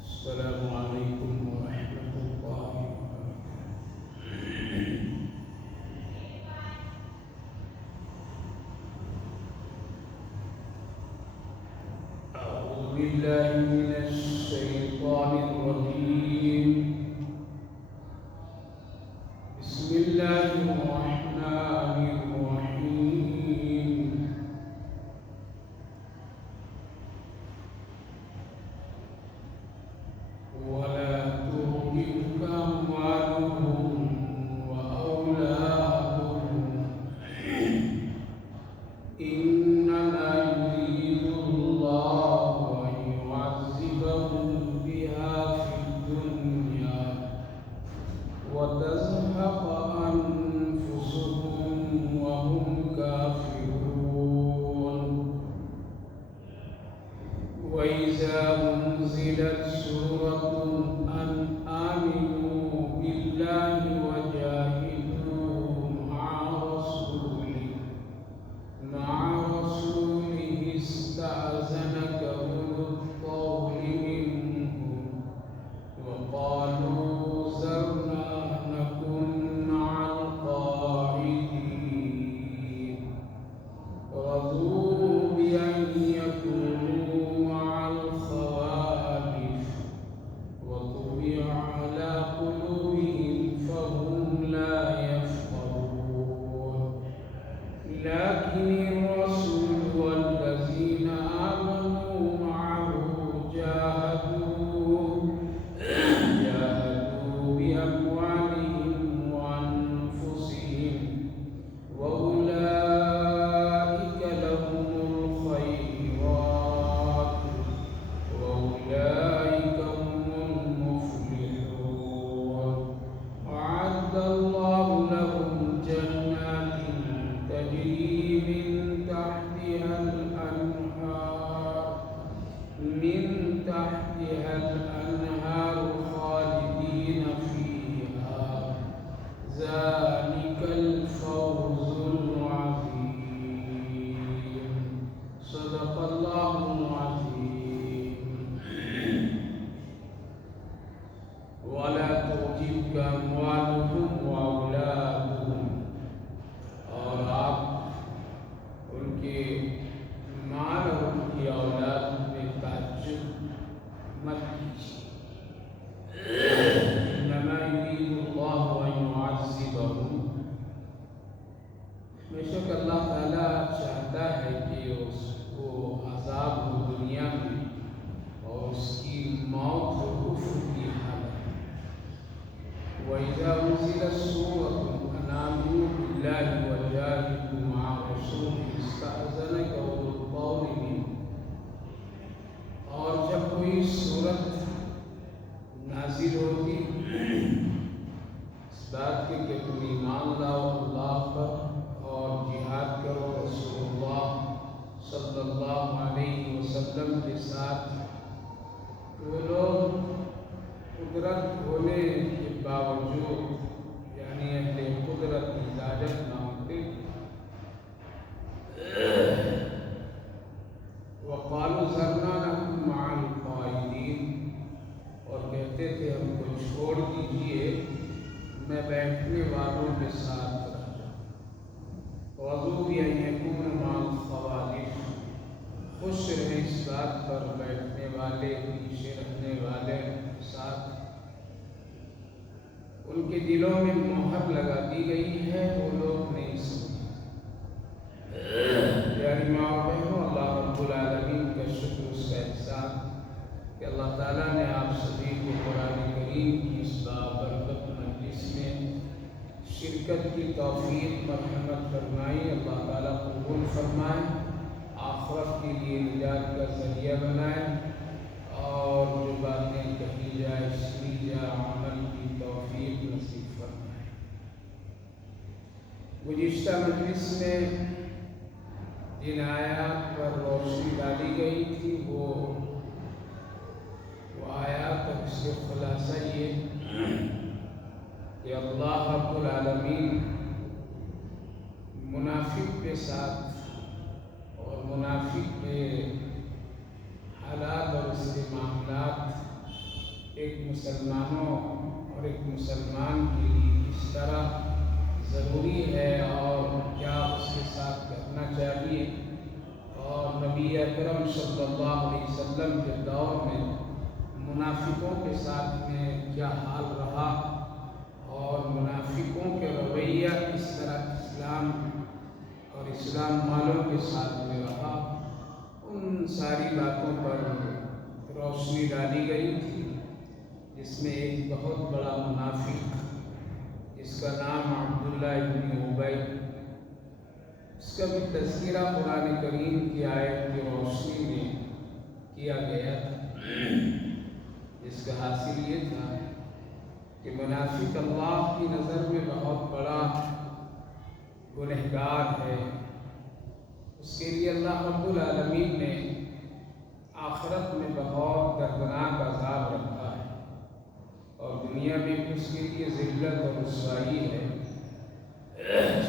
السلام عليكم ورحمة الله وبركاته. أعوذ بالله من الشيطان الرجيم. بسم الله الرحمن الرحيم. ولا تعجبك أموالهم وأولادهم إنما يريد الله أن يعذبهم بها في الدنيا وتزهق أنفسهم وهم كافرون. وإذا أنزلت سورة أن آمنوا بالله وجاهدوا مع رسوله استأذنك أولو الطول منهم وقالوا ذرنا نكن مع القاعدين رضوا بأن يكونوا مع الخوالف وطبع على قلوبهم فهم لا يفقهون. لكن الرسول والذين آمنوا معه جاهدوا بأموالهم وأنفسهم وأولئك لهم الخيرات وأولئك هم المفلحون. أعد الله لهم جنات تجري من تحتها الأنهار خالدين فيها. ذلك الفوز العظيم. صدق الله العظيم. ولا تعجبك أموالهم وأولادهم، اور آپ ان کے مال اور ان کی اولاد میں تعجب مت کیجیے. انما یرید اللہ ان یعذبہم، بے شک اللہ تعالیٰ چاہتا ہے کہ اس کو عذاب ہو دنیا میں اور اس کی موت ہو کفر کی حالت. وَإِذَا أُنزِلَتْ سُورَةٌ أَنْ آمِنُوا بِاللَّهِ وَجَاهِدُوا مَعَ رَسُولِهِ اسْتَأْذَنَكَ أُولُو الطَّوْلِ مِنْهُمْ، اور جب کوئی صورت نازل ہوتی اس بات کہ تم ایمان لاؤ اللہ پر اور جہاد کرو رسول اللہ صلی اللہ علیہ وسلم کے ساتھ، وہ لوگ قدرت ہونے کے باوجود یعنی اہل قدرت اجازت مانگتے وقالوا ذرنا نکن مع القاعدین، اور کہتے تھے ہم کو چھوڑ دیجئے میں بیٹھنے والوں کے ساتھ رہ جاؤں. رضوا بأن يكونوا مع الخوالف، خوش رہے اس بات پر بیٹھنے والے پیچھے رہنے والے کے ساتھ. ان کے دلوں میں مہر لگا دی گئی ہے، وہ لوگ نہیں سمجھے. پیاری ماں اور بہنوں، اللہ رب العالمین کا شکر، اس کا احسان کہ اللہ تعالیٰ نے آپ سبھی کو قرآن کریم کی اس بابرکت مجلس میں شرکت کی توفیق مرحمت فرمائی. اللہ تعالیٰ قبول فرمائے، آخرت کے لیے نجات کا ذریعہ بنائے، اور جو باتیں کہی جائے سنی جائے عمل کی توفیق نصیب فرمائے. گزشتہ مجلس میں جن آیات پر روشنی ڈالی گئی تھی وہ آیات کا اس کے خلاصہ یہ کہ اللہ رب العالمین منافق کے ساتھ اور منافق کے حالات اور اس کے معاملات ایک مسلمانوں اور ایک مسلمان کے لیے کس طرح ضروری ہے اور کیا اس کے ساتھ کرنا چاہیے، اور نبی اکرم صلی اللہ علیہ وسلم کے دور میں منافقوں کے ساتھ میں کیا حال رہا اور منافقوں کے رویہ کس طرح اسلام اور اسلام والوں کے ساتھ میں رہا، ان ساری باتوں پر روشنی ڈالی گئی تھی، جس میں ایک بہت بڑا منافق جس کا نام عبداللہ ابن ابی، اس کا بھی تذکرہ قرآن کریم کی آیت کی روشنی میں کیا گیا تھا، جس کا حاصل یہ تھا کہ منافق اللہ کی نظر میں بہت بڑا گنہگار ہے، اس کے لیے اللہ رب العالمین نے آخرت میں بہت دردناک عذاب رکھا ہے، اور دنیا میں بھی اس کے لیے ذلت اور رسوائی ہے،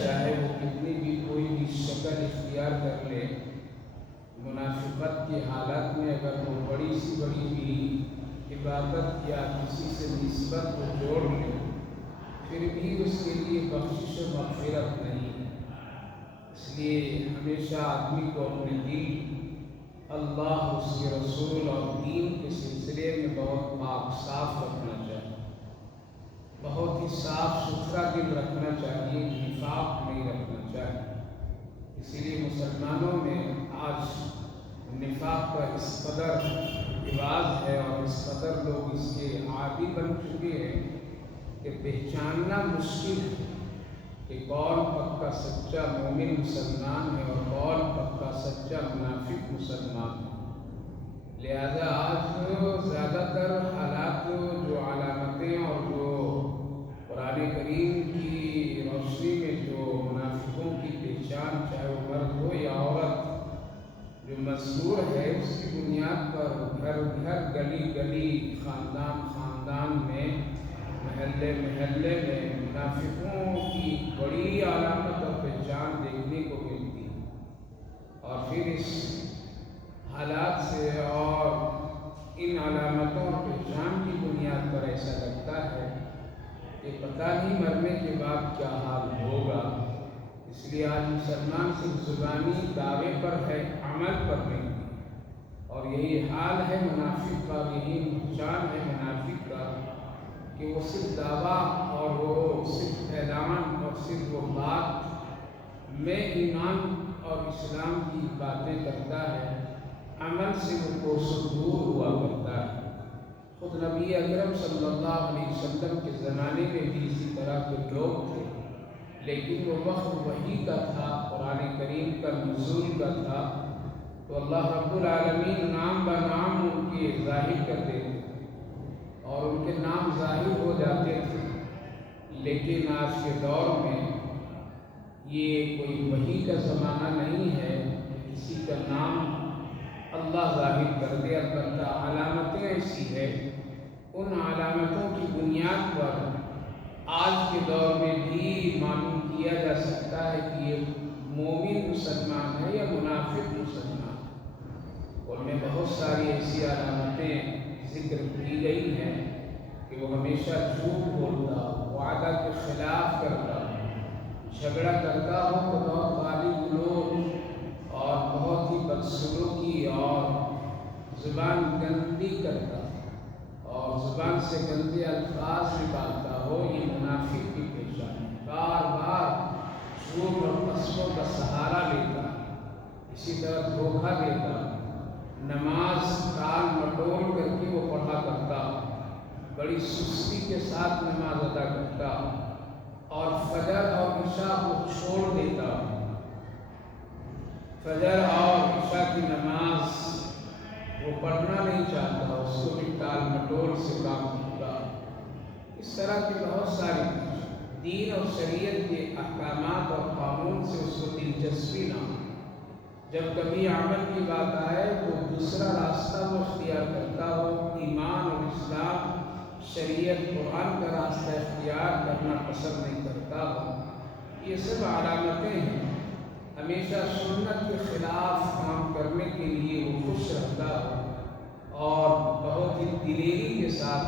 چاہے وہ کتنی بھی کوئی بھی شکل اختیار کر لے، منافقت کی حالت میں اگر وہ بڑی سی بڑی بھی عبادت یا کسی سے نسبت کو جوڑ لے، پھر بھی اس کے لیے بخشش و مغفرت نہیں ہے۔ اس لیے ہمیشہ آدمی کو اپنے دل اللہ، اس کے رسول اور دین کے سلسلے میں بہت پاک صاف رکھنا چاہیے، بہت ہی صاف ستھرا دل رکھنا چاہیے، نفاق نہیں رکھنا چاہیے۔ اسی لیے مسلمانوں میں آج نفاق کا اس قدر رواج ہے اور اس قدر لوگ اس کے عادی بن چکے ہیں کہ پہچاننا مشکل ہے کہ کون پکا سچا مومن مسلمان ہے اور کون پکا سچا منافق مسلمان ہے۔ لہذا آج زیادہ تر حالات جو علامتیں اور جو قرآن کریم کی روشنی میں جو منافقوں کی پہچان، چاہے وہ مرد ہو یا عورت، جو مذکور ہے، اس کی بنیاد پر گھر گھر، گلی گلی، خاندان خاندان میں، محلے محلے میں منافقوں کی بڑی علامت اور پہچان دیکھنے کو ملتی ہے، اور پھر اس حالات سے اور ان علامتوں اور پہچان کی بنیاد پر ایسا لگتا ہے کہ پتہ نہیں مرنے کے بعد کیا حال ہوگا۔ اس لیے آج مسلمان صرف زبانی دعوے پر ہے، عمل پر نہیں، اور یہی حال ہے منافق کا، یہی پہچان ہے منافق کا کہ وہ صرف دعویٰ اور وہ صرف اعلان اور صرف وہ بات میں ایمان اور اسلام کی باتیں کرتا ہے، عمل سے وہ کوسوں دور ہوا کرتا ہے۔ خود نبی اکرم صلی اللہ علیہ وسلم کے زمانے میں بھی اسی طرح کے لوگ تھے، لیکن وہ وقت وحی کا تھا، قرآن کریم کا نزول کا تھا، تو اللہ رب العالمین نام بہ نام ان کے ظاہر کرتے تھے اور ان کے نام ظاہر ہو جاتے تھے۔ لیکن آج کے دور میں یہ کوئی وحی کا زمانہ نہیں ہے کہ کسی کا نام اللہ ظاہر کر دے، البتہ علامتیں ایسی ہے، ان علامتوں کی بنیاد پر آج کے دور میں بھی معلوم کیا جا سکتا ہے کہ یہ مومن مسلمان ہے یا منافق مسلمان ہے۔ اور میں بہت ساری ایسی علامتیں ذکر کی گئی ہیں کہ وہ ہمیشہ جھوٹ بولتا ہو، وعدہ کے خلاف کرتا ہو، جھگڑا کرتا ہو تو بہت گالی گلوچ اور بہت ہی بدسلوکی اور زبان گندی کرتا ہو اور زبان سے گندے الفاظ نکالتا ہو، یہ منافق کی پہچان ہے۔ بار بار جھوٹ اور قسموں کا سہارا لیتا، اسی طرح دھوکہ دیتا، نماز ٹال مٹول کر کے وہ پڑھا کرتا، بڑی سستی کے ساتھ نماز ادا کرتا اور فجر اور عشاء کو چھوڑ دیتا، فجر اور عشاء کی نماز وہ پڑھنا نہیں چاہتا، اس کو بھی ٹال مٹول سے کام کرتا۔ اس طرح کی بہت ساری دین اور شریعت کے احکامات اور قانون سے اس کو دلچسپی نہ ہو، جب کبھی عمل کی بات آئے تو دوسرا راستہ وہ اختیار کرتا ہو، ایمان اور اسلام، شریعت قرآن کا راستہ اختیار کرنا پسند نہیں کرتا ہو۔ یہ سب علامتیں ہیں، ہمیشہ سنت کے خلاف کام کرنے کے لیے وہ خوش رہتا ہو، اور بہت ہی دلیری کے ساتھ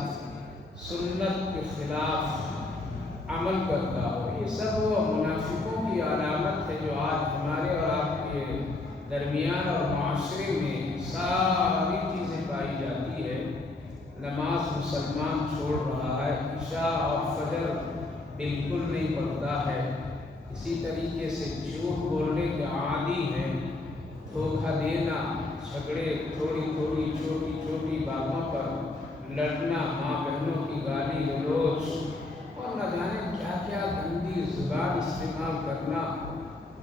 سنت کے خلاف عمل کرتا ہو، یہ سب وہ منافقوں کی علامت ہے جو آج ہمارے اور آپ کے درمیان اور معاشرے میں ساری چیزیں پائی جاتی ہے۔ نماز مسلمان چھوڑ رہا ہے، عشاء اور فجر بالکل نہیں پڑھتا ہے، اسی طریقے سے جھوٹ بولنے کے عادی ہیں، دھوکہ دینا، جھگڑے، تھوڑی تھوڑی چھوٹی چھوٹی باتوں پر لڑنا، ماں بہنوں کی گالی گلوچ اور نہ جانے کیا کیا گندی زبان استعمال کرنا،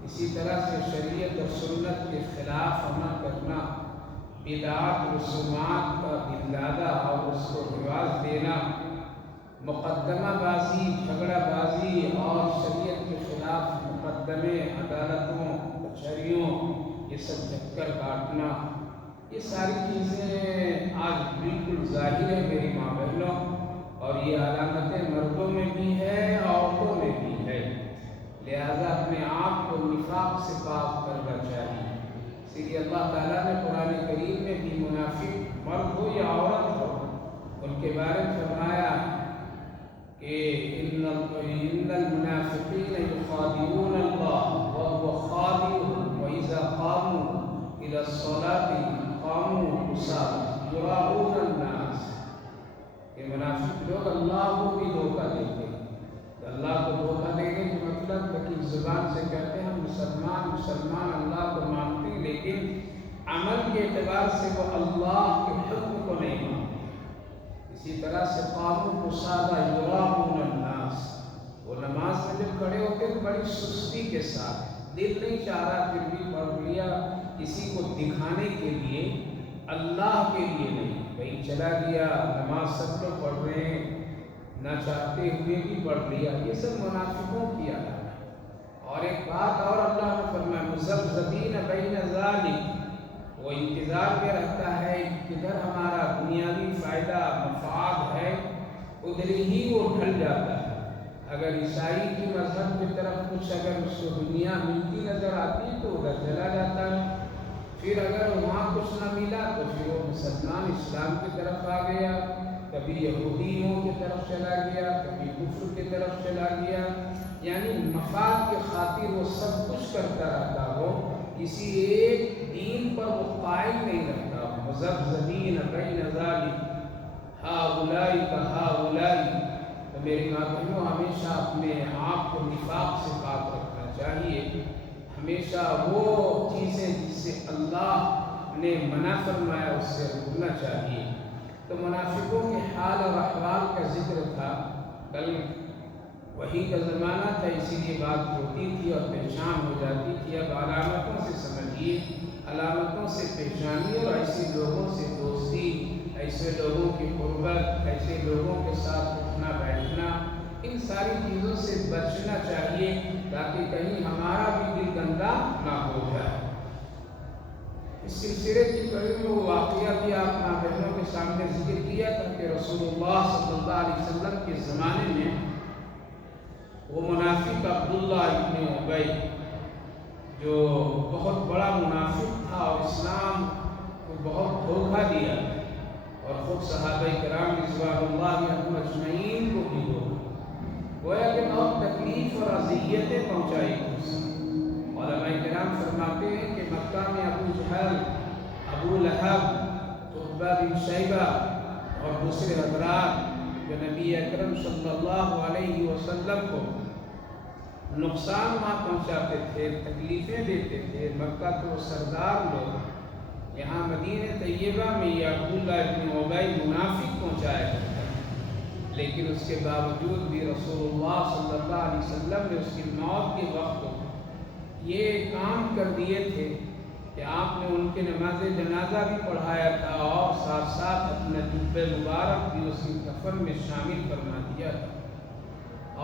اسی طرح سے شریعت اور سنت کے خلاف عمل کرنا، بدعات رسومات کا دلدادہ اور اس کو رواج دینا، مقدمہ بازی، جھگڑا بازی اور شریعت کے خلاف مقدمے عدالتوں کچہریوں یہ سب چکر کاٹنا، یہ ساری چیزیں آج بالکل ظاہر ہے میری ماں بہنوں، اور یہ علامتیں مردوں میں بھی ہے عورتوں میں بھی ہے، لہذا اپنے آپ کو نفاق سے پاک کرنا چاہیے۔ اسی لیے اللہ تعالیٰ نے قرآن کریم میں بھی منافق مرد ہو یا عورت ہو ان کے بارے میں فرمایا کہ ان المنافقین یخادعون اللہ وهو خادعهم واذا قاموا الى الصلاة قاموا كسالى يراؤون الناس، کہ منافق لوگ اللہ کو بھی دھوکہ دیتے ہیں۔ اللہ کو دھوکہ دینے کا مطلب لیکن زبان سے کہتے ہیں مسلمان اللہ کو مانتے ہیں، لیکن عمل کے اعتبار سے وہ اللہ کے حکم کو نہیں مانتے۔ اسی طرح سے قاموا کسالى یراؤون الناس، وہ نماز میں جب کھڑے ہوتے ہیں بڑی سستی کے ساتھ، دل نہیں چاہ رہا پھر بھی پڑھ لیا، کسی کو دکھانے کے لیے، اللہ کے لیے نہیں، کہیں چلا گیا، نماز سب لوگ پڑھ رہے ہیں نہ چاہتے ہوئے بھی پڑھ لیا، یہ سب منافقوں کی علامت ہے۔ اور ایک بات اور اللہ نے فرمایا مذبذبین بین ذلک، وہ انتظار میں رہتا ہے کدھر ہمارا دنیاوی فائدہ مفاد ہے ادھر ہی وہ ڈھل جاتا ہے۔ اگر عیسائی کی مذہب کی طرف کچھ اگر اس کو دنیا ملتی نظر آتی تو ادھر چلا جاتا ہے، پھر اگر وہاں کچھ نہ ملا تو پھر وہ مسلمان اسلام کی طرف آ گیا، کبھی یہودیوں کی طرف چلا گیا، کبھی کفر کی طرف چلا گیا، یعنی مفاد کی خاطر وہ سب کچھ کرتا رہتا ہو، کسی ایک دین پر وہ قائم نہیں رہتا ہو۔ مذبذبین بین ذلک ہؤلاء کہؤلاء، تو میری ماں بہنوں ہمیشہ اپنے آپ کو نفاق سے پاک رکھنا چاہیے، ہمیشہ وہ چیزیں جس سے اللہ نے منع فرمایا اس سے رکنا چاہیے۔ تو منافقوں کے حال اور احوال کا ذکر تھا، کل وحی کا زمانہ تھا اسی لیے بات ہوتی تھی اور پہچان ہو جاتی تھی، اب علامتوں سے سمجھیے، علامتوں سے پہچانیے اور ایسے لوگوں سے دوستی، ایسے لوگوں کی قربت، ایسے لوگوں کے ساتھ اٹھنا بیٹھنا، ان ساری چیزوں سے بچنا چاہیے تاکہ کہیں ہمارا بھی دل گندا نہ ہو جائے۔ اس سلسلے کی کڑی میں وہ واقعہ بھی آپ ماں بہنوں کے سامنے ذکر کیا تھا کہ رسول اللہ صلی اللہ علیہ وسلم کے زمانے میں وہ منافق عبداللہ ابن ابی جو بہت بڑا منافق تھا اور اسلام کو بہت دھوکہ دیا اور خود صحابہ کرام رضوان اللہ عنہم اجمعین کو بھی دھوکہ، گویا کہ بہت تکلیف اور اذیتیں پہنچائی تھی۔ علماء کرام فرماتے ہیں کہ مکہ میں ابو جہل، ابو لہب، عتبہ بن شیبہ اور دوسرے حضرات جو نبی اکرم صلی اللہ علیہ وسلم کو نقصان پہنچاتے تھے، تکلیفیں دیتے تھے، مکہ کے وہ سردار لوگ یہاں مدینہ طیبہ میں یہ عبداللہ ابن ابی منافق پہنچایا کرتا ہے، لیکن اس کے باوجود بھی رسول اللہ صلی اللہ علیہ وسلم نے اس کی موت کے وقت یہ کام کر دیے تھے کہ آپ نے ان کے نماز جنازہ بھی پڑھایا تھا اور ساتھ ساتھ اپنا جب مبارک بھی اس کی کفن میں شامل فرما دیا تھا،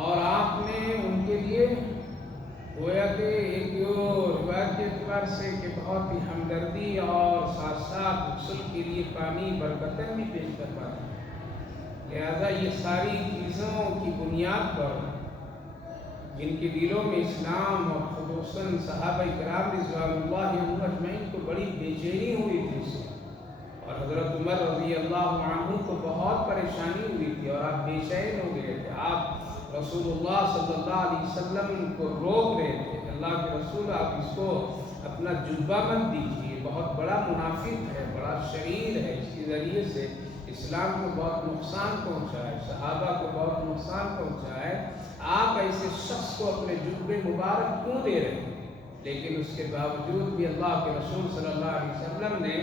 اور آپ نے ان کے لیے گویا کہ ایک جو روایت کے اعتبار سے کہ بہت ہی ہمدردی اور ساتھ ساتھ غسل کے لیے پانی برکتاً بھی پیش کروا دیا۔ لہذا یہ ساری چیزوں کی بنیاد پر جن کے دلوں میں اسلام اور خصوصاً صحابہ کرام رضوان اللہ عنہم اجمعین کو بڑی بے چینی ہوئی تھی اور حضرت عمر رضی اللہ عنہ کو بہت پریشانی ہوئی تھی اور آپ بے چین ہو گئے تھے. آپ رسول اللہ صلی اللہ علیہ وسلم کو روک رہے تھے. اللہ کے رسول آپ اس کو اپنا جبہ مت دیجیے، بہت بڑا منافق ہے، بڑا شریر ہے، اس کے ذریعے سے اسلام کو بہت نقصان پہنچا ہے، صحابہ کو بہت نقصان پہنچا ہے. آپ ایسے شخص کو اپنے جبے مبارک کیوں دے رہے ہیں؟ لیکن اس کے باوجود بھی اللہ کے رسول صلی اللہ علیہ وسلم نے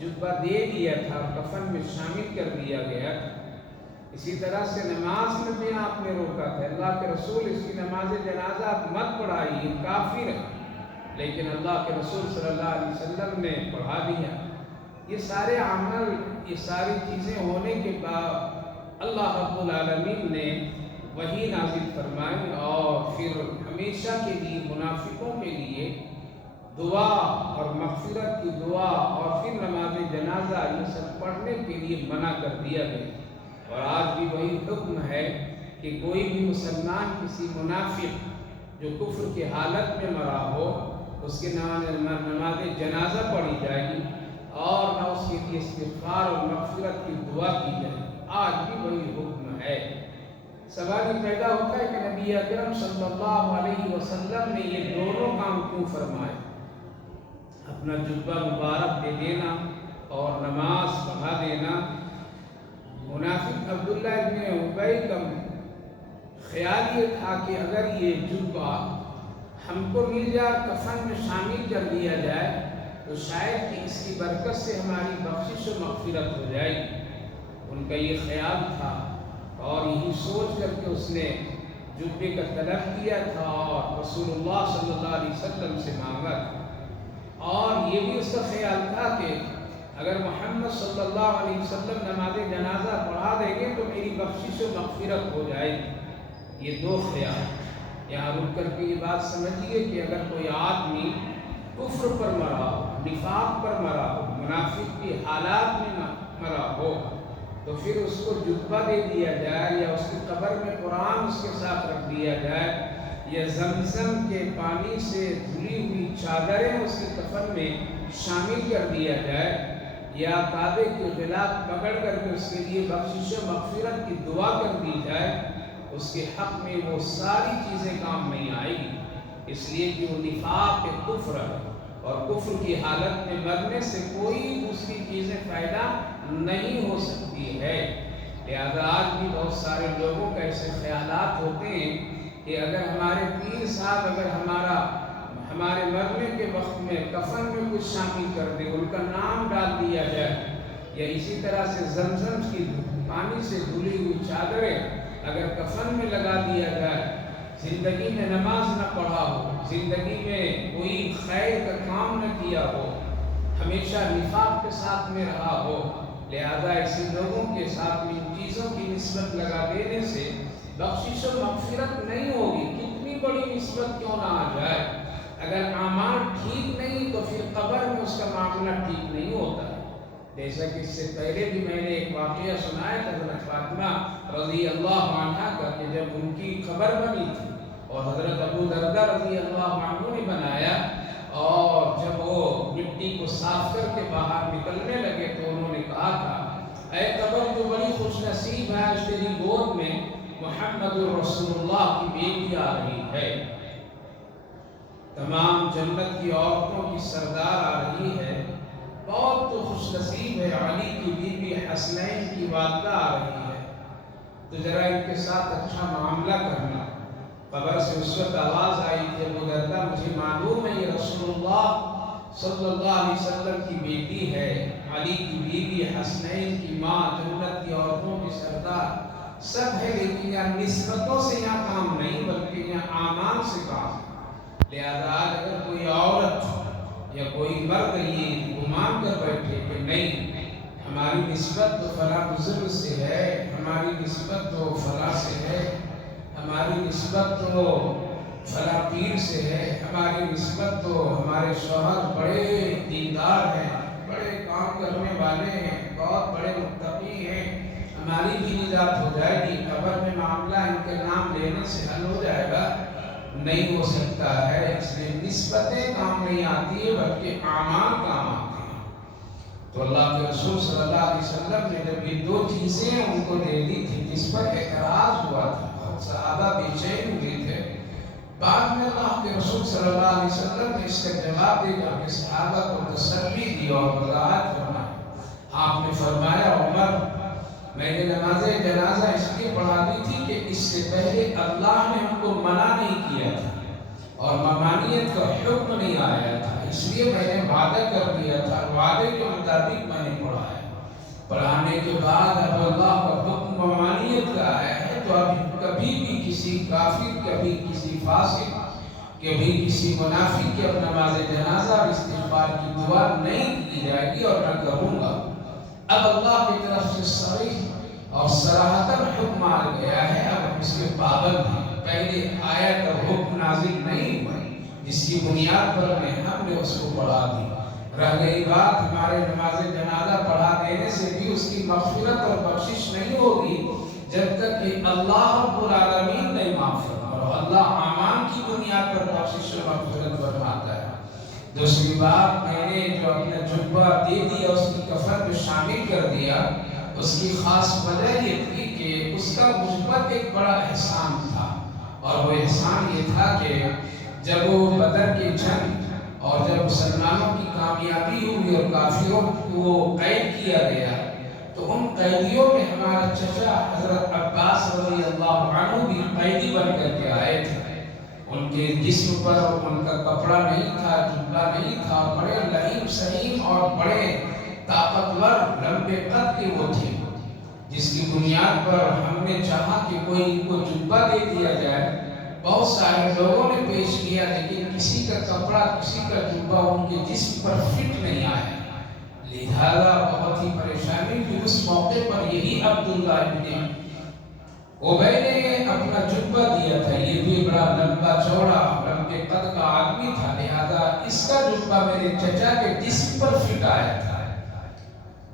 جبہ دے دیا تھا، کفن میں شامل کر دیا گیا. اسی طرح سے نماز میں بھی آپ نے روکا تھا. اللہ کے رسول اس کی نماز جنازہ آپ مت پڑھائیے، کافر ہے، لیکن اللہ کے رسول صلی اللہ علیہ وسلم نے پڑھا دیا. یہ سارے عمل، یہ ساری چیزیں ہونے کے بعد اللہ رب العالمین نے وحی نازل فرمائی اور پھر ہمیشہ کے لیے منافقوں کے لیے دعا اور مغفرت کی دعا اور پھر نماز جنازہ یہ سب پڑھنے کے لیے منع کر دیا گیا. اور آج بھی وہی حکم ہے کہ کوئی بھی مسلمان کسی منافق جو کفر کی حالت میں مرا ہو اس کے نماز جنازہ پڑھی جائے گی اور نہ اس کے لیے استغفار اور مغفرت کی دعا کی جائے. آج بھی وہی حکم ہے. سوال یہ پیدا ہوتا ہے کہ نبی اکرم صلی اللہ علیہ وسلم نے یہ دونوں کام کیوں فرمائے؟ اپنا جبہ مبارک دے دینا اور نماز پڑھا دینا. منافق عبداللہ ابن ابی کا خیال یہ تھا کہ اگر یہ جبہ ہم کو مل جائے، کفن میں شامل کر دیا جائے تو شاید کہ اس کی برکت سے ہماری بخشش و مغفرت ہو جائے گی. ان کا یہ خیال تھا اور یہی سوچ کر کے اس نے جبے کا طلب کیا تھا اور رسول اللہ صلی اللہ علیہ وسلم سے مانگا تھا. اور یہ بھی اس کا خیال تھا کہ اگر محمد صلی اللہ علیہ وسلم نماز جنازہ پڑھا دیں گے تو میری بخشش و مغفرت ہو جائے گی. یہ دو خیال یہاں رک کر کے یہ بات سمجھیے کہ اگر کوئی آدمی کفر پر مرا ہو، نفاق پر مرا ہو، منافق کی حالات میں مرا ہو تو پھر اس کو جبہ دے دیا جائے یا اس کی قبر میں قرآن اس کے ساتھ رکھ دیا جائے یا زمزم کے پانی سے دھلی ہوئی چادریں اس کے کفن میں شامل کر دیا جائے یا کعبے کے خلاف پکڑ کر کے اس کے لیے بخشش و مغفرت کی دعا کر دی جائے، اس کے حق میں وہ ساری چیزیں کام نہیں آئے گی. اس لیے کہ وہ نفاق کفر ہے اور کفر کی حالت میں مرنے سے کوئی دوسری چیزیں فائدہ نہیں ہو سکتی ہے. لہذا آج بھی بہت سارے لوگوں کا ایسے خیالات ہوتے ہیں کہ اگر ہمارے پیر صاحب اگر ہمارے مرنے کے وقت میں کفن میں کچھ شامل کر دے، ان کا نام ڈال دیا جائے یا اسی طرح سے زمزم کی پانی سے دھلی ہوئی چادریں اگر کفن میں لگا دیا جائے، زندگی میں نماز نہ پڑھا ہو، زندگی میں کوئی خیر کا کام نہ کیا ہو، ہمیشہ نفاق کے ساتھ میں رہا ہو، لہذا ایسے لوگوں کے ساتھ ان چیزوں کی نسبت لگا دینے سے بخشش و مغفرت نہیں ہوگی. کتنی بڑی نسبت کیوں نہ آ جائے، اگر اعمال ٹھیک نہیں تو پھر قبر میں اس کا معاملہ ٹھیک نہیں ہوتا. جیسا کہ اس سے پہلے بھی میں نے ایک واقعہ سنایا تھا حضرت فاطمہ رضی اللہ عنہ کا کہ جب ان کی خبر بنی تھی اور حضرت ابو دردہ رضی اللہ عنہ نے بنایا اور جب وہ مٹی کو صاف کر کے باہر نکلنے لگے تو انہوں نے کہا تھا، اے قبر تو بڑی خوش نصیب ہے، آج تیری گود میں محمد رسول اللہ کی بیٹی آ رہی ہے، تمام جنت کی عورتوں کی سردار آ رہی ہے، بہت تو خوش نصیب ہے، علی کی بیوی حسنین کی والدہ آ رہی ہے، تو ذرا ان کے ساتھ اچھا معاملہ کرنا. قبر سے اس وقت آواز آئی کہ ابو دردہ مجھے معلوم ہے یہ رسول اللہ صلی اللہ علیہ وسلم کی بیٹی ہے، علی کی بیوی، حسنین کی ماں، جنت کی عورتوں کی سردار سب ہے، لیکن یہاں نسبتوں سے یہاں کام نہیں بلکہ یہاں اعمال سے کام. لہذا اگر کوئی عورت یا کوئی مرد یہ گمان کر بیٹھے کہ نہیں ہماری نسبت تو فلاں بزرگ سے ہے، ہماری نسبت تو فلاں سے ہے، ہماری نسبت تو فلاں پیر سے ہے، ہماری نسبت تو ہمارے شوہر بڑے دیندار ہیں، بڑے کام کرنے والے ہیں، بہت بڑے متقی ہیں، ہماری بھی نجات ہو جائے گی، قبر میں معاملہ ان کے نام لینے سے حل ہو جائے گا، نہیں ہو سکتا ہے. اس لیے نسبتیں کام نہیں آتی ہے بلکہ اعمال کام آتے ہیں. تو اللہ کے رسول صلی اللہ علیہ وسلم نے جب یہ دو چیزیں ان کو دے دی تھی جس پر اعتراض ہوا تھا، صحابہ بے چین ہوئے تھے، بعد میں اللہ کے رسول صلی اللہ علیہ وسلم نے اس کا جواب دے کر کے صحابہ کو تسلی دی اور وضاحت فرمائی۔ آپ نے فرمایا عمر، میں نے نماز جنازہ اس لیے پڑھا دی تھی کہ اس سے پہلے اللہ نے ہم کو منع نہیں کیا تھا اور ممانعت کا حکم نہیں آیا تھا، اس لیے میں نے وعدہ کر دیا تھا، وعدے کے مطابق میں نے پڑھایا۔ پڑھانے کے بعد اب اللہ کا حکم ممانعت کا آیا ہے تو اب کبھی بھی کسی کافر، کبھی کسی فاسق، کبھی کسی منافق کی اب نماز جنازہ اور استغفار کی دعا نہیں کی جائے گی اور نہ کروں گا۔ اب اللہ کی طرف سے صریح اور صراحتاً حکم آ گیا ہے، اب ہم اس کے پابند ہیں۔ پہلے آیت اور حکم نازل نہیں ہوا جس کی بنیاد پر ہم نے اس کو پڑھا دی۔ رہ گئی بات ہمارے نماز جنازہ پڑھا دینے سے بھی اس کی مغفرت اور بخشش نہیں ہوگی جب تک کہ اللہ رب العالمین نہیں معاف فرمائے، اور اللہ اعمال کی بنیاد پر بخشش اور مغفرت فرماتا ہے۔ دوسری بات، میں نے جو اپنا جبہ دے دیا اس کی کفن میں شامل کر دیا، اس کی خاص وجہ یہ تھی کہ اس کا مجھ پر ایک بڑا احسان تھا، اور وہ احسان یہ تھا کہ جب وہ بدر کی جنگ اور جب مسلمانوں کی کامیابی ہوئی اور کافروں کو قید کیا گیا تو ان قیدیوں میں ہمارا چچا حضرت عباس رضی اللہ عنہ بھی قیدی بن کر کے آئے تھے۔ ان کے جسم پر ان کا کپڑا نہیں تھا، جبہ نہیں تھا، بڑے لئیم سہیم اور بڑے طاقتور لمبے قد کے وہ تھے، جس کی بنیاد پر ہم نے چاہا کہ کوئی ان کو جبہ دے دیا جائے۔ بہت سارے لوگوں نے پیش کیا لیکن کسی کا کپڑا، کسی کا جبہ ان کے جسم پر فٹ نہیں آیا، لہذا بہت ہی پریشانی تھی۔ اس موقع پر یہی عبداللہ ابن ابی نے اپنا جبہ دیا تھا، یہ بھی بڑا لمبا چوڑا لمبے قد کا آدمی تھا، لہذا اس کا جبہ میرے چچا کے جسم پر فٹ آیا تھا،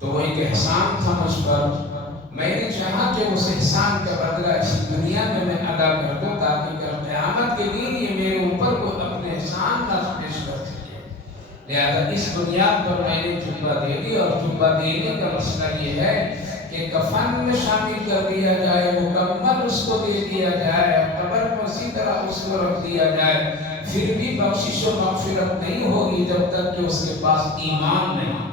تو وہ ایک احسان تھا مجھ پر۔ میں نے چاہا کہ اس احسان کا بدلہ اسی دنیا میں ادا کر دوں تاکہ کل قیامت کے دن یہ میرے اوپر کو اپنے احسان کا پیش کر سکے، لہذا اس بنیاد پر میں نے جبہ دے دی۔ اور جبہ دینے کا مسئلہ یہ ہے کہ کفن میں شامل کر دیا جائے، مکمل اس کو دے دیا جائے، قبر میں اسی طرح اس کو رکھ دیا جائے، پھر بھی بخشش و مغفرت نہیں ہوگی جب تک کہ اس کے پاس ایمان نہیں،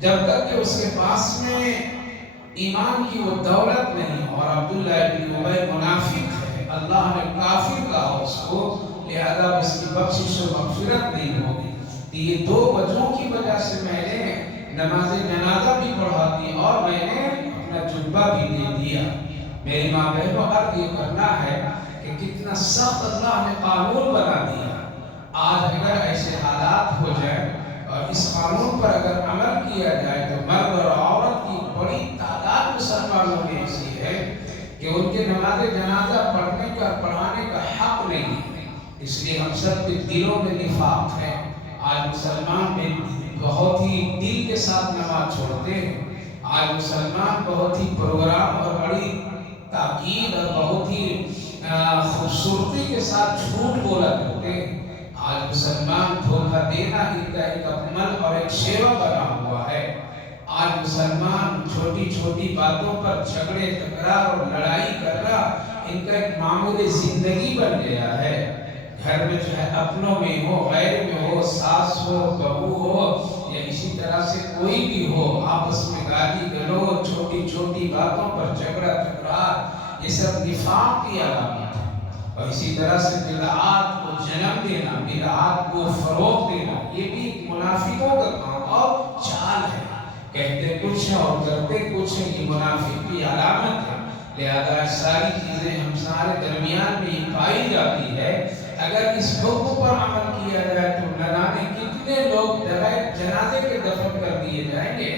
جب تک کہ اس کے پاس میں ایمان کی وہ دولت نہیں۔ اور عبداللہ ابن ابی منافق ہے، اللہ نے کافر کہا اس کو، لہذا اس کی بخشش و مغفرت نہیں ہوگی۔ یہ دو وجہوں کی وجہ سے میں نے نماز جنازہ بھی پڑھا دی اور میں نے اپنا جبہ بھی دے دیا۔ میری ماں بہنوں، عرض یہ کرنا ہے کہ کتنا سخت اللہ نے قانون بنا دیا۔ آج اگر ایسے حالات ہو جائیں اور اس قانون پر اگر عمل کیا جائے تو مرد اور عورت کی بڑی تعداد مسلمانوں میں ایسی ہے کہ ان کے نماز جنازہ پڑھنے کا پڑھانے کا حق نہیں ہے، اس لیے ہم سب کے دلوں میں نفاق ہے۔ آج مسلمان میں بہت ہی دل کے ساتھ نماز چھوڑتے ہیں، آج مسلمان بہت ہی پروگرام اور بڑی تاکید اور بہت ہی خوبصورتی کے ساتھ جھوٹ بولا کرتے ہیں۔ آج مسلمان دھوکہ دینا ہی کا ایک عمل اور ایک شیوا بنا ہوا ہے۔ آج مسلمان چھوٹی چھوٹی باتوں پر جھگڑے، تکرار اور لڑائی کرنا ان کا ایک معمول زندگی بن گیا ہے۔ گھر میں جو ہے اپنوں میں ہو، غیر میں ہو، ساس ہو، بہو ہو یا اسی طرح سے کوئی بھی ہو، آپس میں گالی گلوچ، چھوٹی چھوٹی باتوں پر جھگڑا تکرار، یہ سب نفاق کی علامت ہے۔ اور اسی طرح سے بدعات کو جنم دینا، بدعات کو فروغ دینا، یہ بھی منافقوں کا کام اور چال ہے۔ کہتے کچھ ہیں اور کرتے کچھ ہیں، یہ منافق کی علامت ہے۔ لہذا ساری چیزیں ہم سارے درمیان میں یہ پائی جاتی ہے۔ اگر اس حکم پر عمل کیا جائے تو نہ جانے کتنے لوگ جنازے کے دفن کر دیے جائیں گے،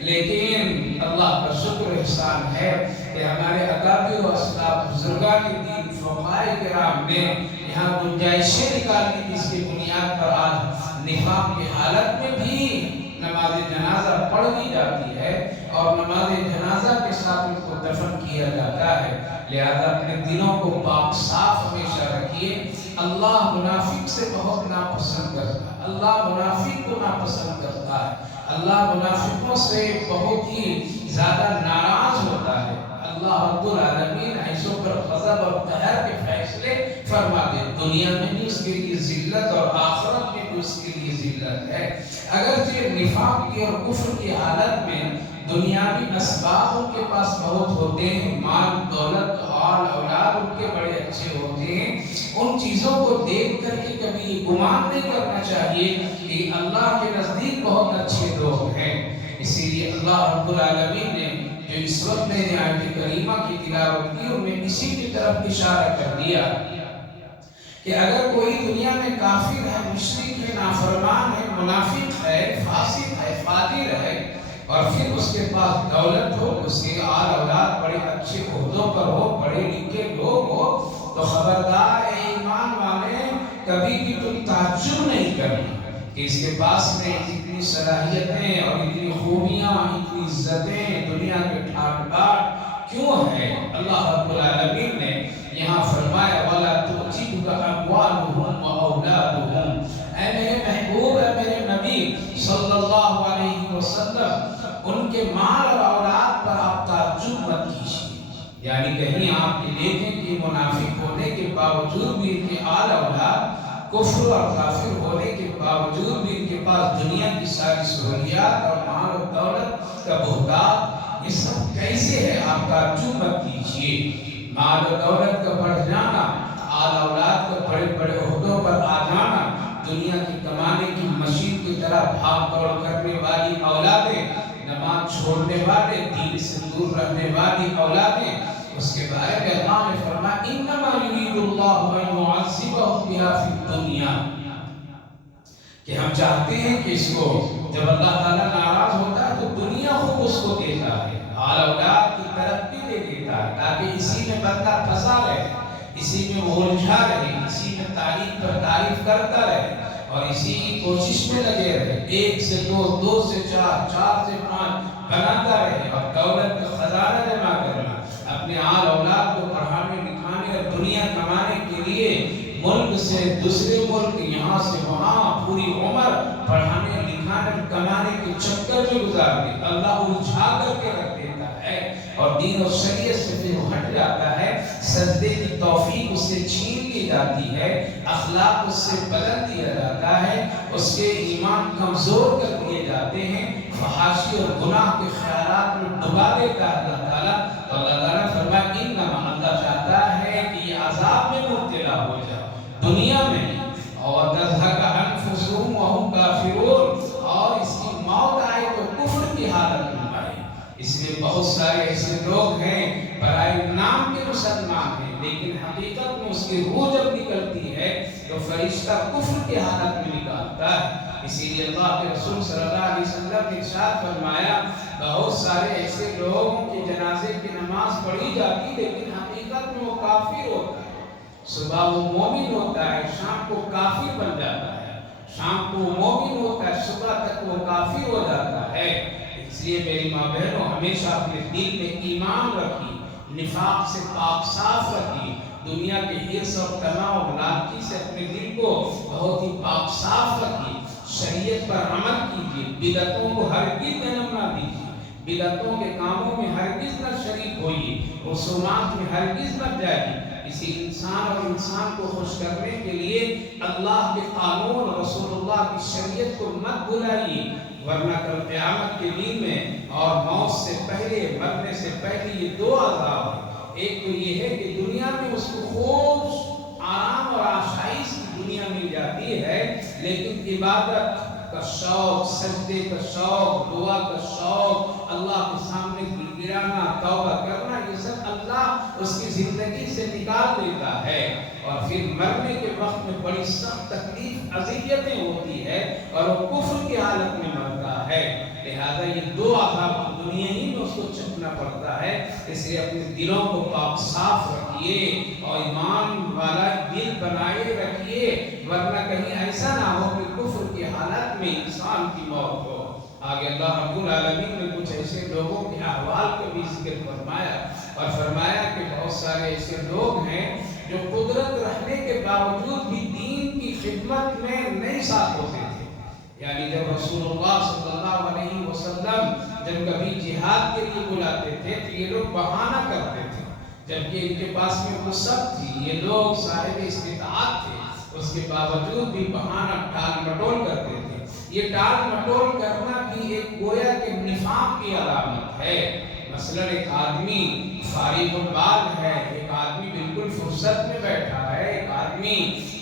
لیکن اللہ کا شکر احسان ہے کہ ہمارے اکابر و اسلاف بزرگان دین فقہائے کرام نے یہاں گنجائشیں نکالی جس کی بنیاد پر آج نفاق کی حالت میں بھی نماز جنازہ پڑھ دی جاتی ہے اور نماز جنازہ کے ساتھ ان کو دفن کیا جاتا ہے۔ لہذا اپنے دلوں کو پاک صاف ہمیشہ رکھیے۔ اللہ منافق سے بہت ناپسند کرتا ہے، اللہ منافق کو ناپسند کرتا ہے۔ اللہ منافقوں سے بہت ہی زیادہ ناراض ہوتا ہے۔ اللہ رب العالمین ایسوں پر غضب اور قہر کے فیصلے فرما دے، دنیا میں بھی اس کے لیے ذلت اور آخرت میں بھی اس کے لیے ذلت ہے۔ اگرچہ نفاق کی اور کفر کی حالت میں دنیاوی اسباب ان کے پاس بہت ہوتے ہیں، مال دولت اور اولاد ان کے بڑے اچھے ہوتے ہیں، ان چیزوں کو دیکھ کر کے کبھی گمان نہیں کرنا چاہیے کہ اللہ کے نزدیک بہت اچھے لوگ ہیں۔ اسی لیے اللہ رب العالمین نے جو اس وقت میں نے آیت کریمہ کی تلاوت کی ان میں اسی کی طرف اشارہ کر دیا کہ اگر کوئی دنیا میں کافر ہے، مشرک ہے، نافرمان ہے، منافق ہے، فاسق ہے، فاجر ہے، اور پھر اس کے پاس دولت ہو، اس کے آل اولاد بڑے اچھے عہدوں پر ہو، پڑھے لکھے لوگ ہو، تو خبردار اے ایمان والے کبھی بھی تم تعجب نہیں کرنا کہ اس کے پاس میں اتنی صلاحیتیں اور اتنی خوبیاں، اتنی عزتیں، دنیا کے ٹھاٹ باٹ کیوں ہے؟ اللہ رب العالمین نے یہاں فرمایا وَلَا تُعْجِبْكَ أَمْوَالُهُمْ وَأَوْلَادُهُمْ، اے میرے محبوب، اے میرے نبی صلی اللہ علیہ وسلم، ان کے مال اور اولاد پر آپ تعجب مت کیجیے۔ یعنی کہیں آپ یہ دیکھیں کہ منافق ہونے کے باوجود بھی ان کے آل اولاد کفر اور کافر ہونے کے باوجود بھی ان کے پاس دنیا کی ساری سہولیات اور مال و دولت کا بہتات، یہ سب کیسے ہے؟ آپ تعجب مت کیجیے۔ مال و دولت کا بڑھ جانا، آل اولاد کا بڑے بڑے عہدوں پر آ جانا، دنیا کی کمانے کی مشین کی طرح بھاگ دوڑ کرنے والی اولادیں، نماز چھوڑنے والے، دین سے دور رہنے والی اولادیں، اس کے بارے میں اللہ نے فرمایا انما یرید اللہ ان یعذبہم بہا فی الدنیا، کہ ہم چاہتے ہیں کہ اس کو جب اللہ تعالیٰ ناراض ہوتا ہے تو دنیا خوب اس کو دیتا ہے، آل اولاد کی ترقی دے دیتا ہے، تاکہ اسی میں بندہ پھنسا رہے، اسی میں وہ الجھا رہے، اسی میں تعریف پر تعریف کرتا رہے اور اسی کوشش میں لگے رہے، ایک سے دو، دو سے چار، چار سے پانچ بناتا رہے اور دولت کا خزانہ جمع کرنا، اپنے آل اولاد کو پڑھانے لکھانے اور دنیا کمانے کے لیے ملک سے دوسرے ملک، یہاں سے وہاں پوری عمر پڑھانے لکھانے کمانے کے چکر میں گزار دے، اللہ الجھا کر کے رکھ دیتا ہے اور دین و شریعت سے پھر ہٹ جاتا ہے، سجدے کی توفیق اس سے چھین لی جاتی ہے، اخلاق اس سے بدل دیا جاتا ہے، اس کے ایمان کمزور کر دیے جاتے ہیں، فحاشی اور گناہ کے خیالات میں ڈبا دیتا ہے اللہ تعالیٰ۔ تو اللہ تعالیٰ فرمایا انما، اللہ چاہتا ہے کہ یہ عذاب میں مبتلا ہو جائے دنیا میں، اور تزہق انفسہم وہم کافرون، اور اس کی موت آئے تو کفر کی حالت میں آئے۔ اس لیے بہت سارے ایسے لوگ ہیں برائے نام کے مسلمان ہیں، لیکن حقیقت میں اس کی روح جب نکلتی ہے تو فرشتہ کفر کی حالت میں نکالتا ہے۔ اسی لیے اللہ کے رسول صلی اللہ علیہ وسلم نے ارشاد فرمایا بہت سارے ایسے لوگوں کے جنازے کی نماز پڑھی جاتی لیکن حقیقت میں وہ کافر ہوتا ہے، صبح وہ مومن ہوتا ہے، شام کو کافر بن جاتا ہے، شام کو وہ مومن ہوتا ہے، صبح تک وہ کافر ہو جاتا ہے۔ اس لیے میری ماں بہنوں ہمیشہ اپنے دل میں ایمان رکھی، نفاق سے پاک صاف رکھی، دنیا کے حرص اور طمع اور لالچی سے اپنے دل کو بہت ہی پاک صاف رکھی، شریعت پر عمل کیجیے، بدعتوں کو ہرگز جنم نہ دیجیے، بدعتوں کے کاموں میں ہرگز نہ شریک ہوئیے، رسومات میں ہرگز نہ جائیے۔ کسی انسان اور انسان کو خوش کرنے کے لیے اللہ کے قانون، رسول اللہ کی شریعت کو مت بھلائیے، ورنہ کل قیامت کے دن میں اور موت سے پہلے، مرنے سے پہلے یہ دو عذاب ہیں۔ ایک تو یہ ہے کہ دنیا میں اس کو خوب آرام اور آسائش کی دنیا مل جاتی ہے، لیکن عبادت کا شوق، سجدے کا شوق، دعا کا شوق، اللہ کے سامنے گڑگڑانا، توبہ کرنا، یہ سب اللہ اس کی زندگی سے نکال دیتا ہے، اور پھر مرنے کے وقت میں بڑی سخت تکلیف اذیتیں ہوتی ہے اور وہ کفر کی حالت میں مرتا ہے۔ لہذا یہ دو عذاب دنیا ہی میں اس کو چکنا پڑتا ہے، اس لیے اپنے دلوں کو پاک صاف رکھیے اور ایمان والا دل بنائے رکھیے، ورنہ کہیں ایسا نہ ہو کہ کفر کی حالت میں انسان کی موت ہو۔ آگے اللہ رب العالمین نے کچھ ایسے لوگوں کے احوال کا بھی ذکر فرمایا اور فرمایا کہ بہت سارے ایسے لوگ ہیں جو قدرت رہنے کے باوجود بھی دین کی خدمت میں نہیں ساتھ ہوتے تھے، یعنی جب رسول اللہ صلی اللہ علیہ وسلم جب کبھی جہاد کے لیے بلاتے تھے تو یہ لوگ بہانہ کرتے تھے، جبکہ ان کے پاس میں وسعت تھی، یہ لوگ صاحب استطاعت تھے، اس کے باوجود بھی بہانہ ٹال مٹول کرتے تھے۔ یہ ٹال مٹول کرنا بھی ایک گویا کہ نفاق کی علامت ہے۔ مثلا ایک آدمی فارغ البال ہے، ایک آدمی بالکل فرصت میں بیٹھا ہے، ایک آدمی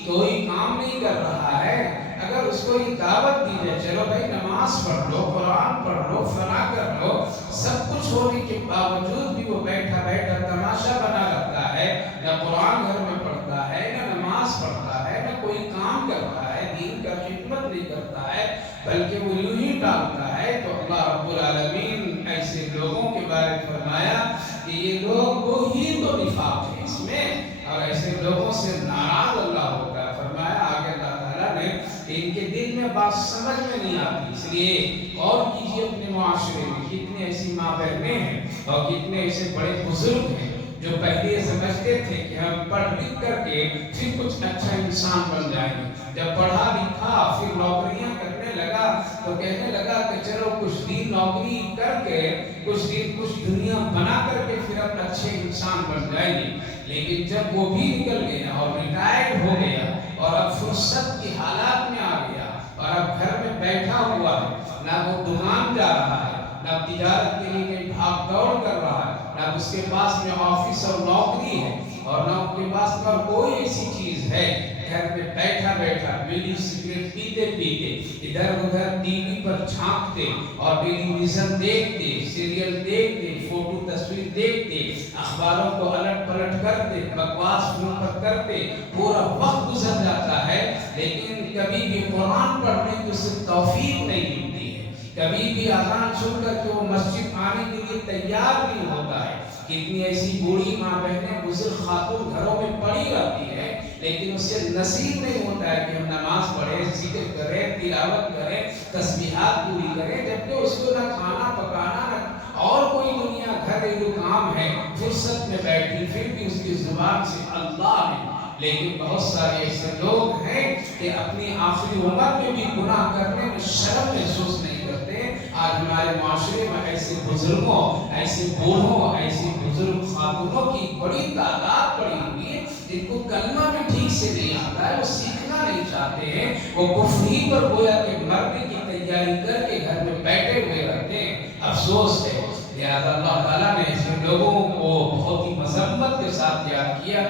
کوئی کام نہیں کر رہا ہے، اگر اس کو یہ دعوت دی جائے چلو بھائی نماز پڑھ لو، قرآن پڑھ لو، فلاں کر لو، سب کچھ ہونے کے باوجود بھی وہ بیٹھا بیٹھا تماشا بنا رہتا ہے، نہ قرآن گھر میں پڑھتا ہے، نہ نماز پڑھتا ہے، نہ کوئی کام کرتا ہے، دین کا خدمت نہیں کرتا ہے، بلکہ وہ یوں ہی ٹالتا ہے، تو اللہ رب العالمین ایسے لوگوں کے بارے میں فرمایا کہ یہ لوگ وہی تو نفاق ہے اس میں، اور ایسے لوگوں سے ناراض اللہ ہوتا ہے۔ فرمایا آگے اللہ تعالیٰ نے کہ ان کے دل میں بات سمجھ میں نہیں آتی، اس لیے اور کیجئے اپنے معاشرے میں کتنے ایسی ماں بہنیں ہیں اور کتنے ایسے بڑے بزرگ ہیں جو پہلے سمجھتے تھے کہ ہم پڑھ لکھ کر کے پھر کچھ اچھا انسان بن جائیں گے، جب پڑھا لکھا پھر نوکریاں کرنے لگا تو کہنے لگا کہ چلو کچھ دن نوکری کر کے کچھ دن کچھ دنیا بنا کر کے پھر ہم اچھے انسان بن جائیں گے، لیکن جب وہ بھی نکل گیا اور ریٹائرڈ ہو گیا اور اب فرصت کی حالات میں آ گیا اور اب گھر میں بیٹھا ہوا ہے، نہ وہ دکان جا رہا ہے، نہ تجارت کے لیے کہیں بھاگ دوڑ کر رہا ہے، نہ اس کے پاس میں آفس اور نوکری ہے، اور نہ اس کے پاس میں کوئی ایسی چیز ہے، گھر میں بیٹھا بیٹھا بیڑی سگریٹ پیتے پیتے ادھر ادھر ٹی وی پر جھانکتے اور ٹیلی ویژن دیکھتے، سیریل دیکھتے، فوٹو تصویر دیکھتے، اخباروں کو الٹ پلٹ کرتے، بکواس فون پر کرتے، پورا وقت گزر جاتا ہے، لیکن کبھی بھی قرآن پڑھنے کی اسے توفیق نہیں ملتی ہے، کبھی بھی اذان سن کر کے وہ مسجد آنے کے لیے تیار نہیں ہوتا ہے۔ کتنی ایسی بوڑھی ماں بہنیں بزرگ خاتون گھروں میں پڑی رہتی ہے، لیکن اس سے نصیب نہیں ہوتا ہے کہ ہم نماز پڑھیں، ذکر کریں، تلاوت کریں، تسبیحات پوری کریں، جبکہ اس کو نہ کھانا پکانا نہ اور کوئی دنیا گھریلو کام ہے، فرصت میں بیٹھی پھر بھی اس کی زبان سے اللہ ہے۔ لیکن بہت سارے ایسے لوگ ہیں کہ اپنی آخری عمر میں بھی گناہ کرنے میں شرم محسوس نہیں کرتے۔ آج ہمارے معاشرے میں ایسے بزرگوں، ایسے بوڑھوں، ایسی بزرگ خاتونوں کی بڑی تعداد پڑی ہوئی ہے جن کو کلمہ بھی ٹھیک سے نہیں آتا ہے، وہ سیکھنا نہیں چاہتے ہیں، وہ کفر ہی پر گویا کہ مرنے کی تیاری کر کے گھر میں بیٹھے ہوئے رہتے ہیں۔ افسوس ہے، لہذا اللہ تعالیٰ نے ایسے لوگوں کو بہت ہی مذمت کے ساتھ یاد کیا،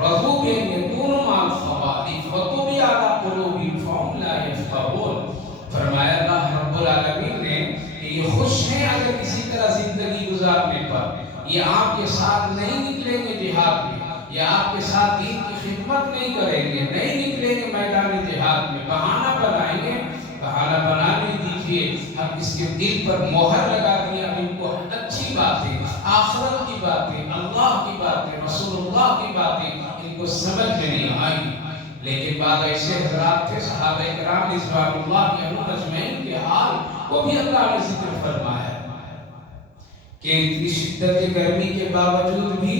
رضوا بأن يكونوا مع الخوالف وطبع على قلوبهم فهم لا يفقهون۔ فرمایا اللہ رب العالمین نے کہ یہ خوش ہیں اگر کسی طرح زندگی گزارنے پر، یہ آپ کے ساتھ نہیں نکلیں گے جہاد میں، یہ آپ کے ساتھ دین کی خدمت نہیں کریں گے، نہیں نکلیں گے میدان جہاد میں، بہانہ بنائیں گے، بہانہ بنانے دیجئے، ہم اس کے دل پر مہر لگا دیا، ان کو اچھی باتیں، آخرت کی باتیں، اللہ کی باتیں، رسول اللہ کی باتیں ان کو سمجھ میں نہیں آئی۔ لیکن بعد ایسے حضرات تھے صحابہ کرام رضوان اللہ عنہم اجمعین کے حال کو بھی اللہ نے ذکر فرمایا کہ اتنی شدت گرمی کے باوجود بھی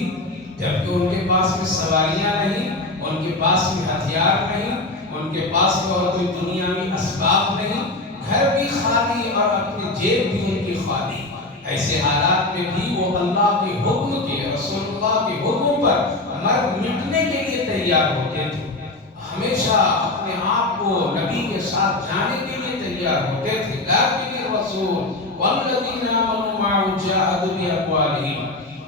جبکہ ان کے پاس میں سواریاں نہیں، ان کے پاس میں ہتھیار نہیں، ان کے پاس میں اور کوئی دنیاوی اسباب نہیں، گھر بھی خالی اور اپنی جیب بھی ان کی خالی، ایسے حالات میں بھی وہ اللہ کے حکم کے، رسول اللہ کے حکم پر مر مٹنے کے لیے تیار ہوتے تھے، ہمیشہ اپنے آپ کو نبی کے ساتھ جانے کے لیے تیار ہوتے تھے۔ لیکن الرسول والذین آمنوا معه جاهدوا بأموالهم،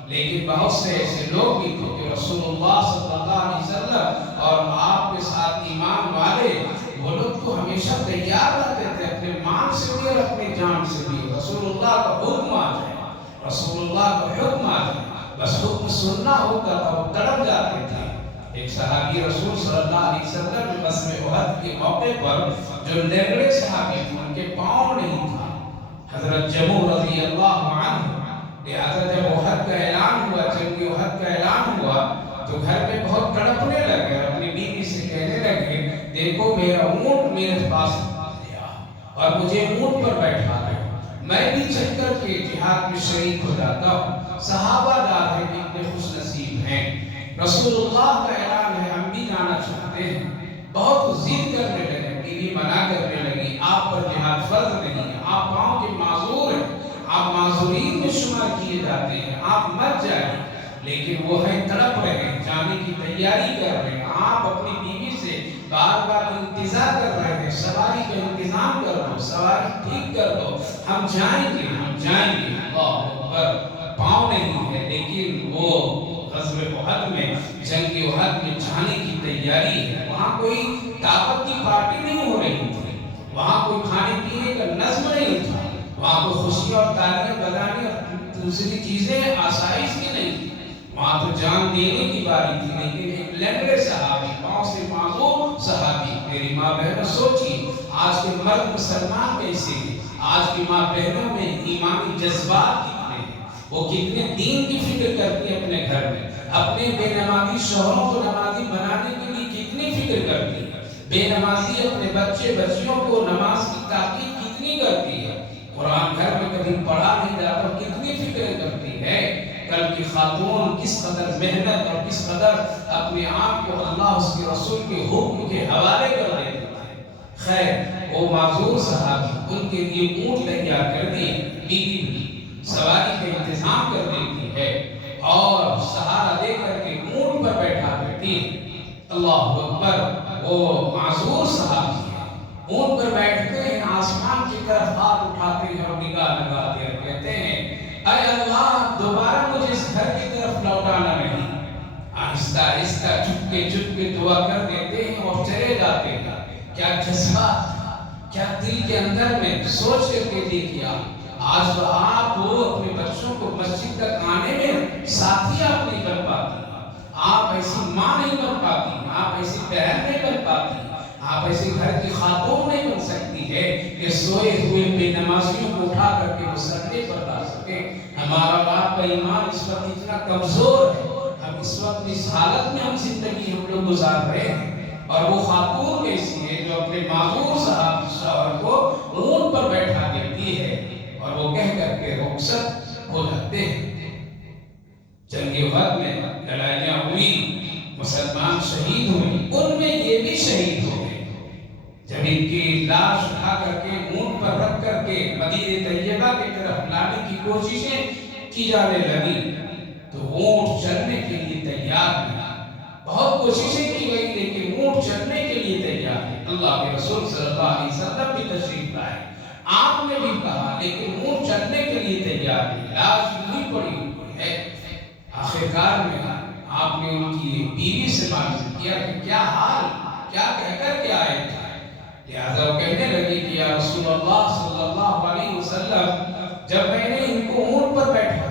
لیکن بہت سے ایسے لوگ بھی تھے کہ رسول اللہ صلی اللہ علیہ وسلم اور آپ کے ساتھ ایمان والے وہ لوگ تو ہمیشہ تیار رہتے تھے اپنے مال سے بھی اور اپنے جان سے بھی، رسول اللہ کا حکم آ جائے، رسول اللہ کا حکم آ جائے، بس حکم سننا ہوتا تھا وہ تڑپ جاتے تھے۔ ایک صحابی رسول صلی اللہ علیہ وسلم میں غزوہ احد کے موقع پر جو لنگڑے صحابی تھے ان کے پاؤں نہیں تھا، حضرت جمع رضی اللہ عنہ، لہذا جب احد کا اعلان ہوا، جنگ احد کا اعلان ہوا تو گھر میں بہت تڑپنے لگے، اپنی بیوی سے کہنے لگے دیکھو میرا اونٹ میرے پاس گیا اور مجھے اونٹ پر بیٹھا دے، میں بھی چل کر کے جہاد میں شریک ہو جاتا ہوں۔ صحابہ دار ہیں کتنے خوش نصیب ہیں، رسول اللہ کا اعلان ہے ہم بھی جانا چاہتے ہیں، بہت ضد کرنے لگے، بیوی منع کرنے لگی، آپ پر جہاد فرض نہیں ہے، آپ پاؤں کے معذور ہیں، آپ معذورین میں شمار کیے جاتے ہیں، آپ مت جائیں، لیکن وہ ہیں تڑپ رہے ہیں، جانے کی تیاری کر رہے ہیں، آپ اپنی بیوی سے بار بار انتظار کر رہے ہیں، سواری کا انتظام کر دو، سواری ٹھیک کر دو، ہم جائیں گے، ہم جائیں گے۔ اللہ اکبر، پاؤں نہیں ہے، لیکن وہ غزوہ احد میں، جنگ احد میں جانے کی تیاری ہے۔ وہاں کوئی دعوت کی پارٹی نہیں ہو رہی تھی، وہاں کوئی کھانے پینے کا نظم نہیں تھا، وہاں کوئی خوشی اور تالیاں بجانے اور دوسری چیزیں آسائش کی نہیں تھی، وہاں تو جان دینے کی باری تھی۔ لیکن ایک لنگڑے صحابی، پاؤں سے معذور صحابی، میری ماں بہنوں سوچی آج کے مرد مسلمان کیسے ہیں، آج کی ماں بہنوں میں ایمانی جذبات کتنے ہیں، وہ کتنے دین کی فکر کرتی ہیں اپنے گھر میں، اپنے بے نمازی شوہروں کو نمازی بنانے کے لیے کتنی فکر کرتی ہے، بے نمازی اپنے بچے بچیوں کو نماز کی تاکید کتنی کرتی ہے، قرآن گھر میں کبھی پڑھا نہیں جاتا کتنی فکر کرتی ہے۔ کل کی خاتون کس قدر محنت اور کس قدر اپنے آپ کو اللہ اس کے رسول کے حکم کے حوالے کر دیتے تھے۔ خیر، وہ معذور صحابی، ان کے لیے اونٹ تیار کر دیے، بیوی بھی سواری کا انتظام کر دیتی ہے اور سہارا دے کر کے اونٹ پر بیٹھا کرتی ہے۔ اللہ اکبر، وہ معذور صحابی ہے، اونٹ پر بیٹھتے ہیں، آسمان کی طرف ہاتھ اٹھاتے ہیں اور نگاہ لگاتے ہیں، کہتے ہیں اے اللہ دوبارہ مجھے اس گھر کی طرف لوٹانا نہیں۔ آہستہ آہستہ چپکے دعا کر دیتے ہیں اور چلے جاتے ہیں۔ کیا جذبات، کیا دل کے اندر میں سوچ کر کے دیکھیا، آج تو آپ اپنے بچوں کو مسجد تک آنے میں ساتھی آپ نہیں بن پاتی، آپ ایسی ماں نہیں بن پاتی، آپ ایسی بہن نہیں بن پاتی، آپ ایسے گھر کی خاتون نہیں بن سکتی ہے کہ سوئے ہوئے بے نمازیوں کو اٹھا کر کے وہ سردے پر لا سکے۔ ہمارا باپ کا ایمان اس وقت اتنا کمزور ہے، ہم اس وقت اس حالت میں ہم زندگی ہم لوگ گزار رہے ہیں، اور وہ خاتون ایسی ہے جو اپنے معذور صاحب شوہر کو اونٹ پر بیٹھا دیتی ہے اور وہ کہہ کر کے رخصت ہو جاتے ہیں۔ جنگ احد میں لڑائیاں ہوئی، مسلمان شہید ہوئے، ان میں یہ بھی شہید ہو گئے۔ جب ان کی لاش اٹھا کر کے اونٹ پر رکھ کر کے مدینہ طیبہ کی طرف لانے کی کوششیں کی جانے لگی تو اونٹ چلنے کے لیے تیار نہیں۔ بہت کوششیں کی گئی لیکن اونٹ چلنے کے لیے تیار نہیں۔ اللہ کے رسول صلی اللہ علیہ وسلم بھی تشریف لائے، آپ نے بھی کہا لیکن اونٹ چلنے کے لیے تیار نہیں، لاش نہیں پڑی ہوئی ہے۔ آخرکار میں آپ نے ان کی بیوی سے معلوم کیا کہ کیا حال، کیا کہہ کر کے آئے تھے، لہذا وہ کہنے لگی کہ یا رسول اللہ صلی اللہ علیہ وسلم، جب میں نے ان کو اونٹ پر بیٹھا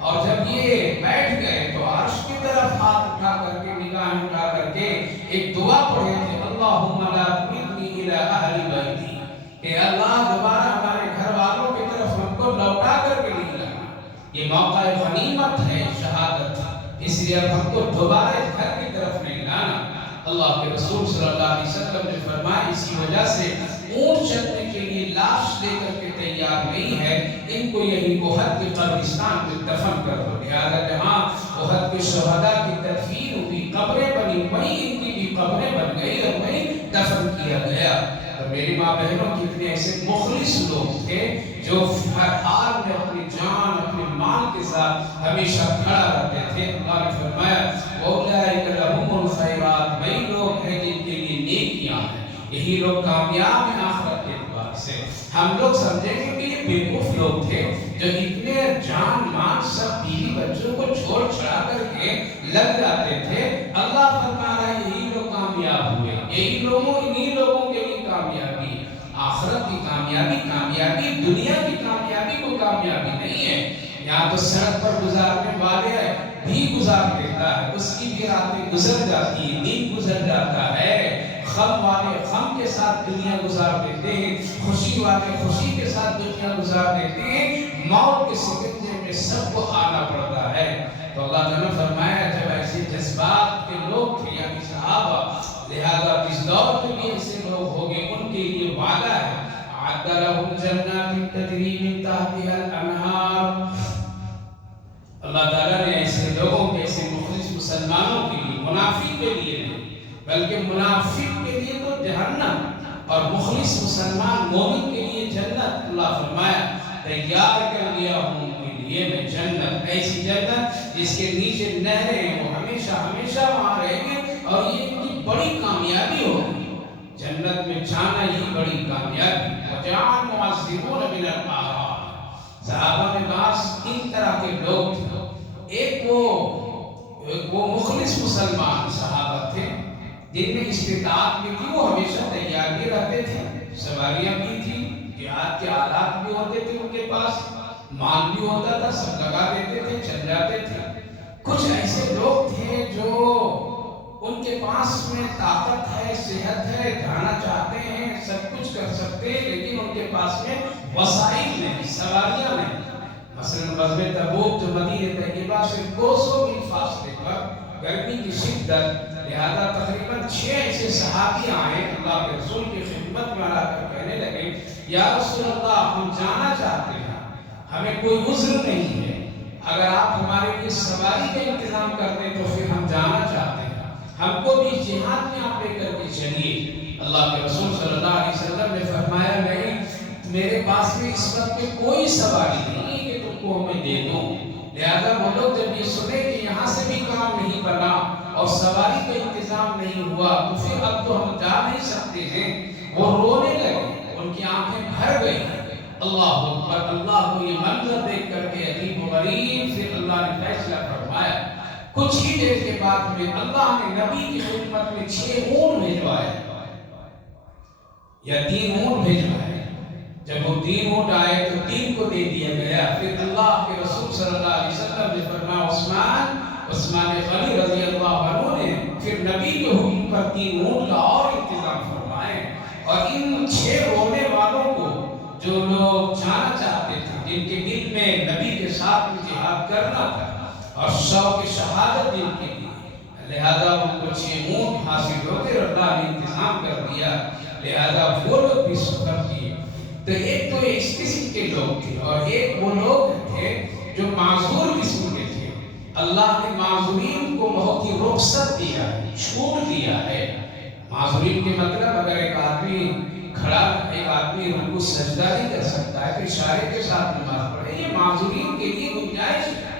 اور جب یہ بیٹھ گئے تو عرش کی طرف ہاتھ اٹھا کر کے نگاہ اٹھا کر کے ایک دعا پڑھے تھے، اللہم لا تردنی الی اہل بیتی، کہ اللہ دوبارہ ہمارے گھر والوں کی طرف ہم کو لوٹا کر کے نہیں لانا، یہ موقع غنیمت ہے، شہادت، اس لیے اب ہم کو دوبارہ اس گھر کی طرف نہیں لانا۔ اللہ کے رسول صلی اللہ علیہ وسلم نے فرمایا اسی وجہ سے اونٹ چلنے کے لیے لاش لے کر کے تیار نہیں ہے، ان کو یہی احد کے قبرستان میں دفن کر دو۔ لہذا جہاں احد کے شہداء کی تدفین ہوئی، قبریں بنی، وہیں ان کی بھی قبریں بن گئی اور وہیں دفن کیا گیا۔ اور میری ماں بہنوں کتنے ایسے مخلص لوگ تھے جو ہر حال میں اپنی جان اپنے مال کے ساتھ ہمیشہ کھڑا رہتے تھے۔ اللہ نے فرمایا اولئک لہم الخیرات، وہی لوگ ہیں جن کے لیے نیکیاں ہیں، یہی لوگ کامیاب ہیں آخرت کے اعتبار سے۔ ہم لوگ سمجھیں گے کہ یہ بیوقوف لوگ تھے جو اتنے جان مال سب بیوی بچوں کو چھوڑ چھڑا کر کے لگ جاتے تھے۔ اللہ فرما رہا ہے یہی لوگ کامیاب ہوئے، یہی لوگوں انہی لوگوں کے لیے کامیابی، آخرت کی کامیابی دنیا کی کامیابی کو کامیابی نہیں ہے۔ یہاں تو سڑک پر گزارنے والے بھی گزار لیتا ہے، اس کی بھی راتیں گزر جاتی ہیں، دن گزر جاتا ہے، غم والے غم کے ساتھ دنیا گزار دیتے ہیں، خوشی والے خوشی کے ساتھ دنیا گزار دیتے ہیں، موت کے سکنجے میں سب کو آنا پڑتا ہے۔ تو اللہ تعالیٰ نے فرمایا جب ایسے جذبات کے لوگ تھے یعنی صحابہ، لہذا اس دور میں بھی ایسے لوگ ہوگے، ان کے لیے وعدہ ہے اعد لهم جنات تجری من تحتها الانہار۔ اللہ تعالیٰ نے ایسے لوگوں کے، ایسے مخلص مسلمانوں کے لیے، منافق کے لیے نہیں بلکہ منافق کے لیے تو جہنم، اور مخلص مسلمان مومن کے لیے جنت اللہ فرمایا تیار کر دیا ہوں ان کے لیے میں جنت، ایسی جنت جس کے نیچے نہریں ہیں، وہ ہمیشہ ہمیشہ وہاں رہیں گے اور یہ ان کی بڑی کامیابی ہوگی، جنت میں جانا ہی بڑی کامیابی۔ وَجَعَلْ مُعَذِّبُونَ مِنَ الْأَعْرَابِ، صحابہ میں بعض تین طرح کے لوگ تھے، ایک وہ مخلص مسلمان صحابہ تھے جن میں استطاعت بھی تھی، وہ ہمیشہ تیار بھی رہتے تھے، سواریاں بھی تھی، جہاد کے آلات بھی ہوتے تھے ان کے پاس، مال بھی ہوتا تھا، سب لگا دیتے تھے، چل جاتے تھے۔ کچھ ایسے لوگ تھے جو ان کے پاس میں طاقت ہے، صحت ہے، جانا چاہتے ہیں، سب کچھ کر سکتے ہیں، لیکن ان کے پاس میں وسائل نہیں، سواریاں نہیں۔ مثلا غزوہ تبوک جو مدینہ طیبہ سے 200 میل فاصلے پر، گرمی کی شدت، لہذا تقریباً 6 ایسے صحابی آئے اللہ کے رسول کی خدمت میں آ کر کہنے لگے یا رسول اللہ ہم جانا چاہتے ہیں، ہمیں کوئی عذر نہیں ہے، اگر آپ ہمارے لیے سواری کا انتظام کر دیں تو پھر ہم جانا چاہتے ہیں، ہم کو بھی جہاد میں آپ لے کر کے چلیے۔ اللہ کے رسول صلی اللہ علیہ وسلم نے فرمایا نہیں، میرے پاس میں اس وقت میں کوئی سواری نہیں ہے کہ تم کو ہمیں دے دوں۔ لہذا وہ لوگ جب یہ سنے کہ یہاں سے بھی کام نہیں بنا اور سواری کا انتظام نہیں ہوا تو پھر اب تو ہم جا نہیں سکتے ہیں، وہ رونے لگے، ان کی آنکھیں بھر گئی۔ اللہ اکبر، اللہ کو یہ منظر دیکھ کر کے عجیب و غریب، پھر اللہ نے فیصلہ فرمایا۔ کچھ ہی دیر کے بعد میں اللہ نے نبی کی خدمت میں 6 اونٹ بھیجوائے یا 3 اونٹ بھیجوائے۔ جب وہ 3 اونٹ آئے تو 3 کو دے دیا گیا۔ پھر اللہ کے رسول صلی اللہ علیہ وسلم نے فرمایا عثمان غنی رضی اللہ عنہ نے پھر نبی کے حکم پر 3 اونٹ کا اور انتظام فرمائے، اور ان 6 رونے والوں کو جو لوگ جانا چاہتے تھے، جن کے دل میں نبی کے ساتھ جہاد کرنا تھا اور شوق شہادت ان کے لیے، لہذا ان کو 6 اونٹ حاصل ہو گئے اور اللہ نے انتظام کر دیا، لہذا وہ لوگ بھی سفر کیے۔ تو ایک تو اس قسم کے لوگ تھے، اور ایک وہ لوگ تھے جو معذور قسم کے تھے۔ اللہ نے معذورین کو بہت ہی رخصت دیا ہے، چھوٹ دیا ہے۔ معذورین کے مطلب اگر ایک آدمی کھڑا، ایک آدمی رکوع سجدہ نہیں کر سکتا ہے تو اشارے کے ساتھ نماز پڑھے، یہ معذورین کے لیے گنجائش ہے۔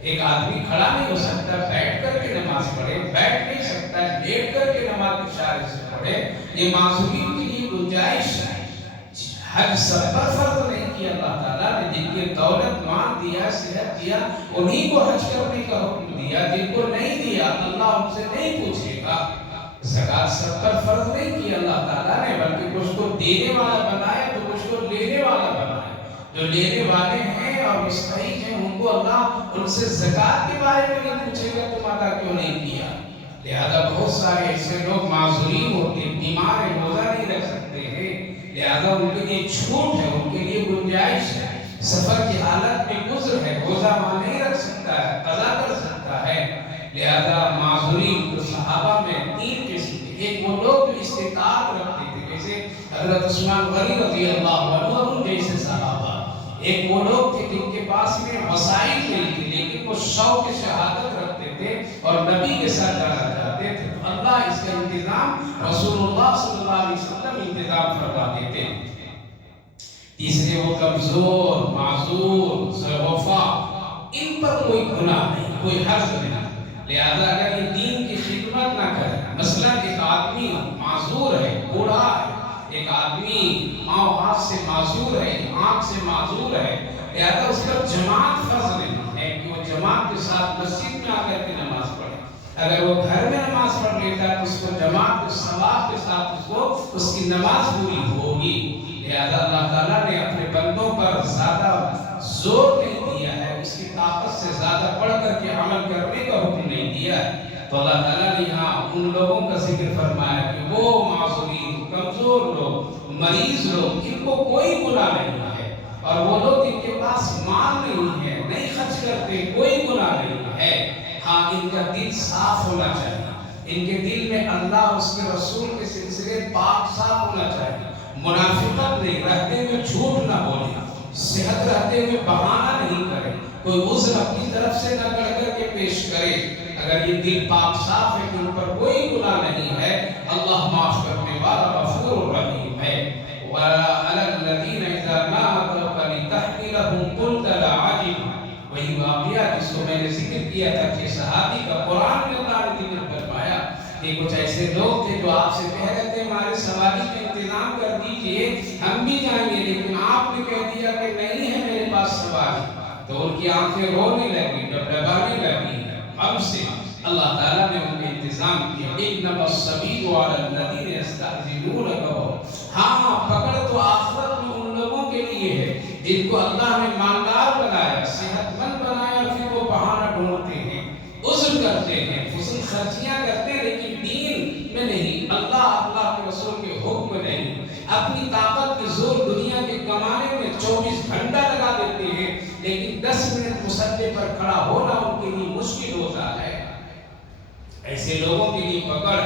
ایک آدمی کھڑا نہیں ہو سکتا، بیٹھ کر کے نماز پڑھے، بیٹھ نہیں سکتا، لیٹ کر کے نماز اشارے سے پڑھے، یہ معذورین کے لیے گنجائش ہے۔ حج سب پر فرض نہیں کیا اللہ تعالیٰ نے، جن کی دولت مال دیا، صحت دیا، انہی کو حج کرنے کا حکم دیا، جن کو نہیں دیا اللہ ان سے نہیں پوچھے گا۔ زکوٰۃ سب پر فرض نہیں کیا اللہ تعالیٰ نے، بلکہ کچھ کو دینے والا بنایا تو کچھ کو لینے والا بنایا۔ جو لینے والے ہیں اور مستحق ہیں ان کو اللہ ان سے زکوٰۃ کے بارے میں نہیں پوچھے گا تم ادا کیوں نہیں کیا۔ لہذا بہت سارے ایسے لوگ معذورین ہوتے ہیں، بیمار ہیں، روزہ نہیں رکھ سکتے ہیں، لہذا ان کے لیے چھوٹ ہے، ان کے لیے گنجائش ہے۔ سفر کی حالت میں گزر ہے، روزہ وہاں نہیں رکھ سکتا ہے، قضا کر سکتا ہے، لہذا معذورین تو صحابہ میں 3 قسم تھے۔ ایک وہ لوگ جو استطاعت رکھتے تھے، جیسے حضرت عثمان غنی رضی اللہ عنہ جیسے صحابہ۔ ایک وہ لوگ تھے جن کے پاس میں وسائل نہیں تھے لیکن وہ شوق شہادت رکھتے تھے اور نبی کے ساتھ جانا چاہتے تھے، تو اللہ اس کا انتظام رسول اللہ صلی اللہ علیہ وسلم انتظام فرما دیتے۔ تیسرے وہ کمزور، معذور، ضعفاء، ان پر کوئی گناہ نہیں، کوئی حرج نہیں، لہذا اگر یہ دین کی خدمت نہ کرے، مثلا ایک آدمی معذور ہے، بوڑھا ہے، ایک آدمی پاؤں ہاتھ سے معذور ہے، آنکھ سے معذور ہے، لہذا اس پر جماعت فرض نہیں ہے کہ وہ جماعت کے ساتھ مسجد میں آ کر کے نماز پڑھے۔ اگر وہ گھر میں نماز پڑھ لیتا ہے تو اس کو جماعت کے ثواب کے ساتھ اس کی نماز پوری ہوگی۔ لہذا اللہ تعالیٰ نے اپنے بندوں پر زیادہ زور نہیں دیا ہے، اس کی طاقت سے زیادہ پڑھ کر کے عمل کرنے کا حکم نہیں دیا ہے۔ تو اللہ تعالیٰ نے یہاں ان لوگوں کا ذکر فرمایا کہ وہ معذورین، کمزور لوگ، مریض لوگ، ان کو کوئی گناہ نہیں ہے، اور وہ لوگ جن کے پاس مال نہیں ہے، نہیں خرچ کرتے، کوئی گناہ نہیں ہے۔ ہاں ان کا دل صاف ہونا چاہیے، ان کے دل میں اللہ اس کے رسول کے سلسلے پاک صاف ہونا چاہیے، منافقت نہیں، رہتے ہوئے جھوٹ نہ بولے، صحت رہتے ہوئے بہانہ نہیں کرے، کوئی عذر اپنی طرف سے نہ کر کر کے پیش کرے۔ اگر یہ دل پاک صاف ہے کہ ان پر کوئی گناہ نہیں ہے، اللہ معاف کرنے والا غفور رحیم ہے وَعَلَى الَّذِينَ إِذَا مَا أَتَوْكَ لِتَحْمِلَهُمْ قُلْتَ لَا عَجِبُ، وہی واقعہ جس کو میں نے ذکر کیا تھا کہ صحابی کا قرآن میں اللہ نے ذکر فرمایا کہ کچھ ایسے لوگ تھے جو آپ سے کہہ رہے تھے ہمارے سواری کا انتظام کر دیجئے ہم بھی جائیں گے، لیکن آپ نے کہہ دیا کہ نہیں ہے میرے پاس سواری، تو ان کی آنکھیں رونے لگی، ڈبڈبانے لگی ہم سے۔ اللہ تعالیٰ نے ان کے انتظام کیا اِنَّمَا السَّبِيلُ عَلَى الَّذِينَ يَسْتَعْجِلُونَكَ، ہاں پکڑ تو آخرت میں ان لوگوں کے لیے ہے جن کو اللہ نے مالدار بنایا، صحت مند بنایا، پھر وہ بہانہ ڈھونڈتے ہیں، عذر کرتے ہیں، فضول خرچیاں کرتے ہیں، لیکن دین میں نہیں، اللہ کے رسول کے حکم میں نہیں، اپنی طاقت کے زور دنیا کے کمانے میں 24 گھنٹہ لگا دیتے ہیں، لیکن 10 منٹ مصلی پر کھڑا ہونا ان کے لیے مشکل ہوتا ہے۔ ایسے لوگوں کے لیے پکڑ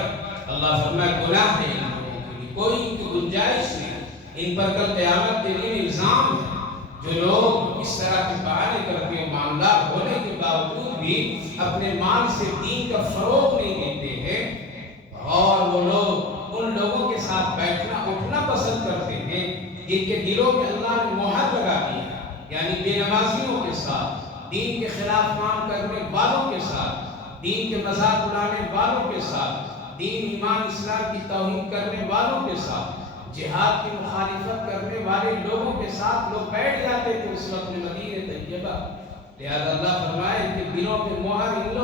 اللہ فرمائے گناہ ہے، ان لوگوں کے لیے کوئی ان کی گنجائش نہیں، ان پر کل قیامت کے دن الزام ہے۔ جو لوگ اس طرح کے بہانے کرتے ہیں، مالدار ہونے کے باوجود بھی اپنے مال سے دین کا فروغ نہیں دیتے ہیں، اور وہ لوگ ان لوگوں کے ساتھ بیٹھنا اٹھنا پسند کرتے ہیں جن کے دلوں میں اللہ نے مہر لگا دی ہے، یعنی بے نمازیوں کے ساتھ، دین کے خلاف کام کرنے والوں کے ساتھ، دین کے مذاق اڑانے والوں کے ساتھ، دین ایمان اسلام کی توہین کرنے والوں کے ساتھ، جہاد کی مخالفت کرنے والے لوگوں کے ساتھ لوگ بیٹھ جاتے تھے اس وقت میں مدینہ طیبہ۔ لہذا اللہ فرمائے کہ دلوں پہ مہر ان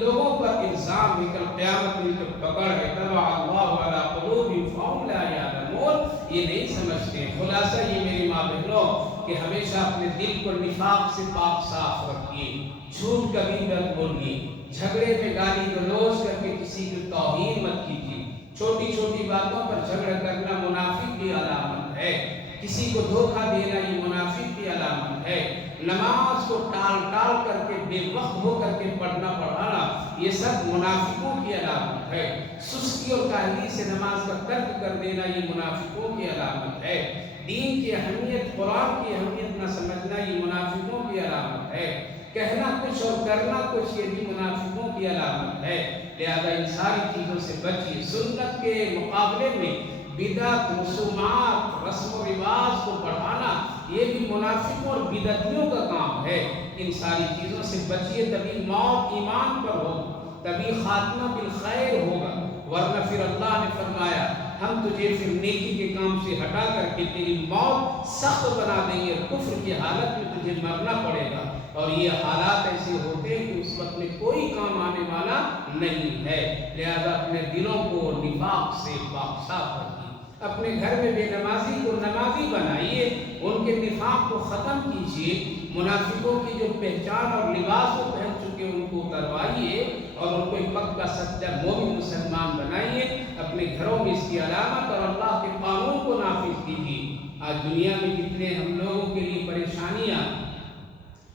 لوگوں پر الزام ہے، کل قیامت میں جو پکڑ ہے طبع اللہ علی قلوبہم فہم لا یعلمون، یہ نہیں سمجھتے۔ خلاصہ یہ میری ماں بہنوں کہ ہمیشہ اپنے دل کو نفاق سے پاک صاف رکھیے، جھوٹ کبھی مت بولیے، جھگڑے میں گالی گلوچ کر کے کسی کی توہین مت کیجیے، چھوٹی چھوٹی باتوں پر جھگڑا کرنا منافق کی علامت ہے، کسی کو دھوکہ دینا یہ منافق کی علامت ہے، نماز کو ٹال ٹال کر کے بے وقت ہو کر کے پڑھانا یہ سب منافقوں کی علامت ہے، سستی اور کاہلی سے نماز کا ترک کر دینا یہ منافقوں کی علامت ہے، دین کی اہمیت قرآن کی اہمیت نہ سمجھنا یہ منافقوں کی علامت ہے، کہنا کچھ اور کرنا کچھ یہ بھی منافقوں کی علامت ہے۔ لہذا ان ساری چیزوں سے بچیے۔ سنت کے مقابلے میں بدعت، رسومات، رسم و رواج کو بڑھانا یہ بھی منافقوں اور بدعتیوں کا کام ہے۔ ان ساری چیزوں سے بچیے، تبھی موت ایمان پر ہوگا، تبھی خاتمہ بالخیر ہوگا، ورنہ پھر اللہ نے فرمایا ہم تجھے پھر نیکی کے کام سے ہٹا کر کے تیری موت سخت بنا دیں گے، کفر کی حالت میں تجھے مرنا پڑے گا، اور یہ حالات ایسے ہوتے ہیں کہ اس وقت میں کوئی کام آنے والا نہیں ہے۔ لہذا اپنے دلوں کو نفاق سے پاک صاف رکھیے، اپنے گھر میں بے نمازی کو نمازی بنائیے، ان کے نفاق کو ختم کیجیے، منافقوں کی جو پہچان اور لباس وہ پہن چکے ان کو اتروائیے، اور ان کو ایک پکا سچا مومن مسلمان بنائیے، اپنے گھروں میں اس کی علامت اور اللہ کے قانون کو نافذ کیجیے۔ آج دنیا میں کتنے ہم لوگوں کے لیے پریشانیاں،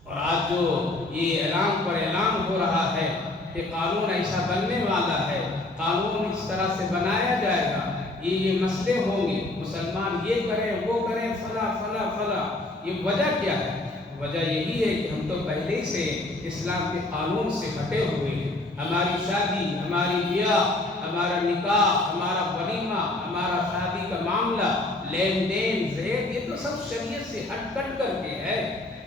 اور آج جو یہ اعلان پر اعلان ہو رہا ہے کہ قانون ایسا بننے والا ہے، قانون اس طرح سے بنایا جائے گا، یہ مسئلے ہوں گے، مسلمان یہ کریں وہ کریں فلاں فلاں فلاں، یہ وجہ کیا ہے؟ وجہ یہی ہے کہ ہم تو پہلے سے اسلام کے قانون سے ہٹے ہوئے ہیں۔ ہماری شادی، ہماری بیاہ، ہمارا نکاح، ہمارا ولیمہ، ہمارا شادی کا معاملہ، لین دین، زید، یہ تو سب شریعت سے ہٹ کٹ کر کے ہے،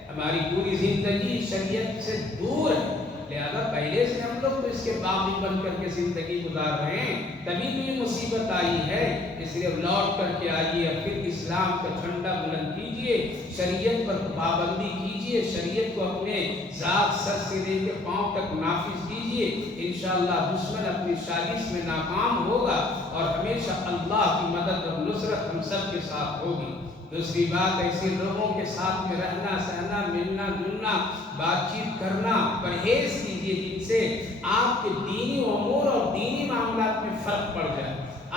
ہماری پوری زندگی شریعت سے دور ہے۔ لہذا پہلے سے ہم لوگ تو اس کے باغی بن کر کے زندگی گزار رہے ہیں، تبھی تو یہ مصیبت آئی ہے، اس لیے لوٹ کر کے آئیے، پھر اسلام کا جھنڈا بلند کیجیے، شریعت پر پابندی کیجیے، شریعت کو اپنے ذات سر سے لے کے پاؤں تک نافذ کیجیے، انشاءاللہ دشمن اپنی سازش میں ناکام ہوگا، اور ہمیشہ اللہ کی مدد اور نصرت ہم سب کے ساتھ ہوگی۔ دوسری بات، ایسے لوگوں کے ساتھ میں رہنا سہنا، ملنا جلنا، بات چیت کرنا پرہیز کیجیے، جن سے آپ کے دینی امور اور دینی معاملات میں فرق پڑ جائے،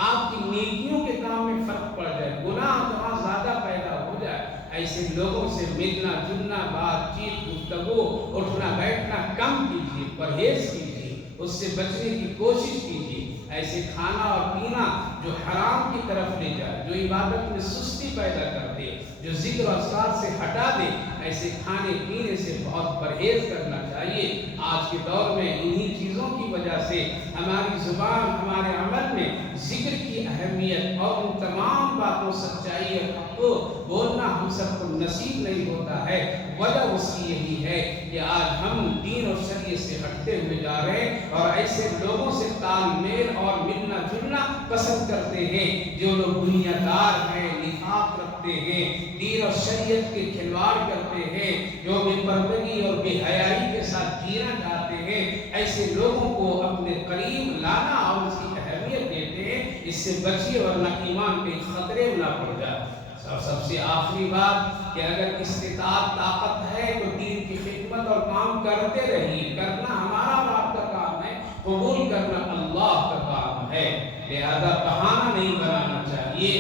آپ کی نیکیوں کے کام میں فرق پڑ جائے، گناہ جہاں زیادہ پیدا ہو جائے، ایسے لوگوں سے ملنا جلنا، بات چیت، گفتگو، اٹھنا بیٹھنا کم کیجیے، پرہیز کیجیے، اس سے بچنے کی کوشش کیجیے۔ ایسے کھانا اور پینا جو حرام کی طرف لے جائے، جو عبادت میں سستی پیدا کر دے، جو ذکر و اذکار سے ہٹا دے، ایسے کھانے پینے سے بہت پرہیز کرنا چاہیے۔ چاہیے۔ آج کے دور میں انہی چیزوں کی وجہ سے ہماری زبان ہمارے عمل میں ذکر کی اہمیت اور ان تمام باتوں سچائی کو بولنا ہم سب کو نصیب نہیں ہوتا ہے۔ وجہ اس کی یہی ہے کہ آج ہم دین اور شریعت سے ہٹتے ہوئے جا رہے ہیں اور ایسے لوگوں سے تال میل اور ملنا جلنا پسند کرتے ہیں جو لوگ دنیا دار ہیں، نفاق رکھتے ہیں، دین اور شریعت کے کھلواڑ کرتے ہیں، جو بے پردگی اور بے حیائی کے ساتھ جینا چاہتے ہیں۔ ایسے لوگوں کو اپنے قریب لانا اور اس کی اہمیت دیتے ہیں، اس سے بچیے ورنہ ایمان کے خطرے میں نہ پڑ جائے۔ سب سے آخری بات کہ اگر استطاعت طاقت ہے تو دین کی خدمت اور کام کرتے رہیے۔ کرنا ہمارا اور آپ کا کام ہے، قبول کرنا اللہ کا کام ہے، لہذا بہانہ نہیں بنانا چاہیے۔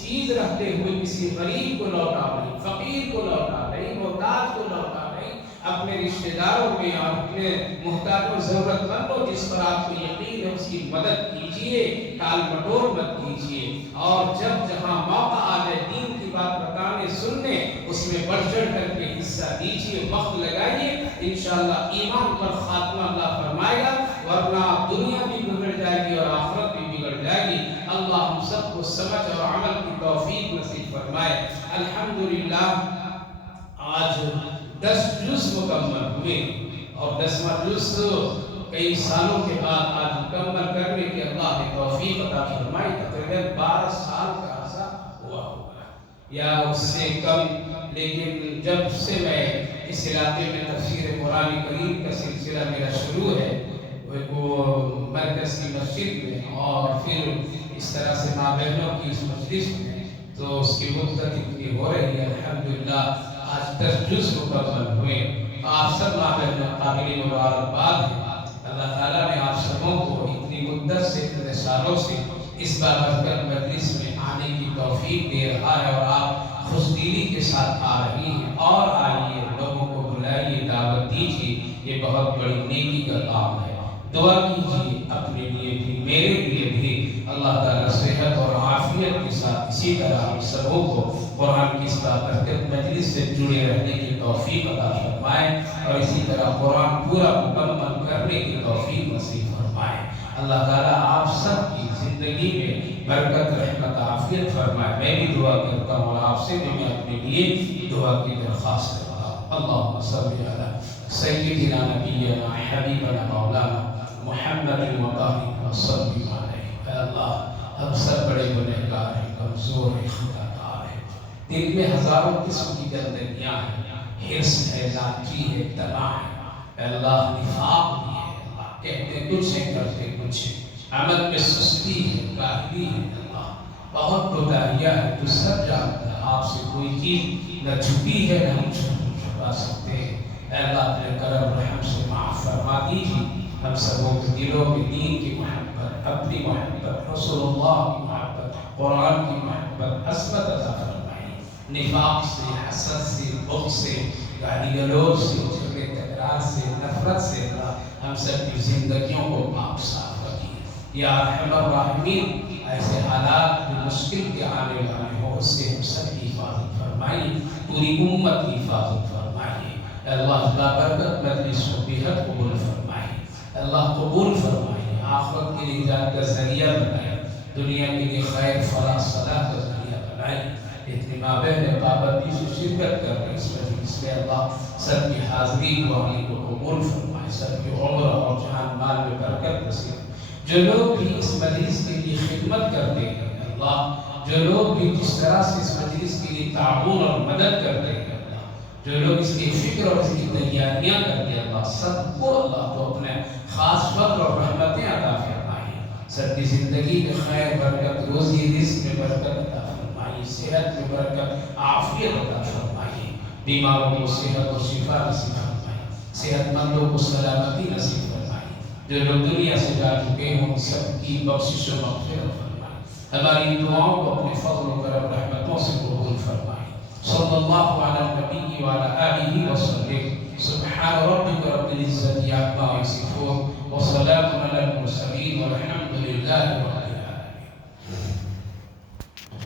چیز رکھتے ہوئے کسی غریب کو لوٹا نہیں، فقیر کو لوٹا نہیں، محتاج کو لوٹا نہیں، اپنے رشتہ داروں میں اور اپنے محتاجوں ضرورت مندوں جس پر آپ کو یقین ہے اس کی مدد کیجیے، ٹال مٹول مت کیجیے، اور جب جہاں موقع آ جائے دین کی بات بتانے سننے اس میں بڑھ چڑھ کر کے حصہ دیجیے، وقت لگائیے، انشاءاللہ ایمان پر خاتمہ اللہ فرمائے گا، ورنہ دنیا بھی بگڑ جائے گی اور آخرت بھی بگڑ جائے گی۔ اللہ ہم سب کو سمجھ اور عمل کی توفیق نصیب فرمائے۔ الحمدللہ آج 10 جز مکمل ہوئے اور 10واں جز کئی سالوں کے بعد آج مکمل کرنے کی اللہ نے توفیق عطا فرمائی۔ تقریباً 12 سال کا عرصہ ہوا ہوگا یا اس سے کم، لیکن جب سے میں اس علاقے میں تفسیر قرآن کریم کا سلسلہ میرا شروع ہے وہ مرکز کی مسجد میں اور پھر اس طرح سے ماں بہنوں کی اس مجلس میں، تو اس کی مدت اتنی ہو رہی ہے۔ الحمدللہ آج 10 جز مکمل ہوئے۔ آپ سب ماں بہنوں قابل مبارکباد ہیں۔ اللہ تعالیٰ نے آپ سبوں کو اتنی مدت سے، اتنے سالوں سے اس بابرکت مجلس میں آنے کی توفیق دے رہا ہے اور آپ خوش دلی کے ساتھ آ رہی ہیں، اور آئیے، لوگوں کو بلائیے، دعوت دیجیے، یہ بہت بڑی نیکی کا کام ہے۔ دعا کیجیے اپنے لیے بھی، میرے لیے بھی، اللہ تعالیٰ صحت اور عافیت کے ساتھ اسی طرح ہم سبوں کو قرآن کی اس بابرکت مجلس سے جڑے رہنے کی توفیق عطا فرمائے اور اسی طرح قرآن پورا مکمل کرنے کی توفیق نصیب فرمائے۔ اللہ تعالیٰ آپ سب کی زندگی میں برکت، رحمت، عافیت فرمائے۔ میں بھی دعا کرتا ہوں اور آپ سے بھی میں اپنے لیے دعا کی درخواست کرتا ہوں۔ اللہم صلی علی سیدنا نبینا حبیبنا مولانا محمد وبارک وسلم علیہ۔ اے اللہ ہم سب بڑے گنہگار ہیں، کمزور ہیں، خطا کار ہیں، دل میں ہزاروں قسم کی گندگیاں ہیں، حرص ہے، لاچی ہے، تنا ہے، اے اللہ نفاق بھی ہے، اللہ کہتے کچھ ہیں کرتے کچھ ہیں، عمل میں سستی ہے، کاہلی ہے، اللہ بہت کوتاہیاں ہے، تو سب جانتا ہے، آپ سے کوئی چیز نہ چھپی ہے نہ ہم چھپا سکتے ہیں۔ اے اللہ اپنے کرم رحم سے معاف فرما دیجیے ہم سبوں کے دلوں میں دین کی محبت، اپنی محبت، رسول اللہ کی محبت، قرآن کی محبت، عصمت عطا فرمائیے۔ نفاق سے، حسد سے، بغض سے، گالی گلوچ سے، جھگڑے تکرار سے، نفرت سے اللہ ہم سب کی زندگیوں کو پاک صاف رکھیے۔ یا ارحم الراحمین ایسے حالات جو مشکل کے آنے والے ہوں اس سے ہم سب کی حفاظت فرمائیے، پوری امت کی حفاظت فرمائیے۔ اللہ بابرکت مجلس کو بےحد قبول فرمائیے، اللہ قبول فرمائیے، آخرت کے لیے نجات کا ذریعہ بنائے، دنیا کے لیے خیر فلاح صلاح کا ذریعہ بنائے۔ اتنی ماں بہن پابندی سے شرکت کر رہے اس مجلس میں اللہ سب کی حاضری کو علی کو قبول فرمائے، سب کی عمر اور جان مال میں برکت نصیب۔ جو لوگ بھی اس مجلس کے لیے خدمت کرتے ہیں اللہ، جو لوگ بھی جس طرح سے اس مجلس کے لیے تعاون اور مدد کرتے ہیں اللہ، جو لوگ اس کی فکر اور اس کی تیاریاں کرتے ہیں اللہ، سب کو اللہ تو اپنے خاص فضل اور رحمتیں عطا فرمائیے، سب کی زندگی میں خیر برکت، روزی رزق میں برکت عطا فرمائیے، صحت میں برکت، عافیت عطا فرمائیے، بیماروں کو صحت و شفا نصیب فرمائیے، صحت مندوں کو سلامتی نصیب فرمائیے، جو لوگ دنیا سے جا چکے ہیں ان سب کی بخشش و مغفرت فرمائے، ہماری دعاؤں کو اپنے فضل و کرم رحمتوں سے قبول فرمائے۔ صلی اللہ علی النبی وعلی آلہ وسلم۔ سبحان ربک رب العزة عما یصفون وسلام علی المرسلین والحمد للہ رب العالمین۔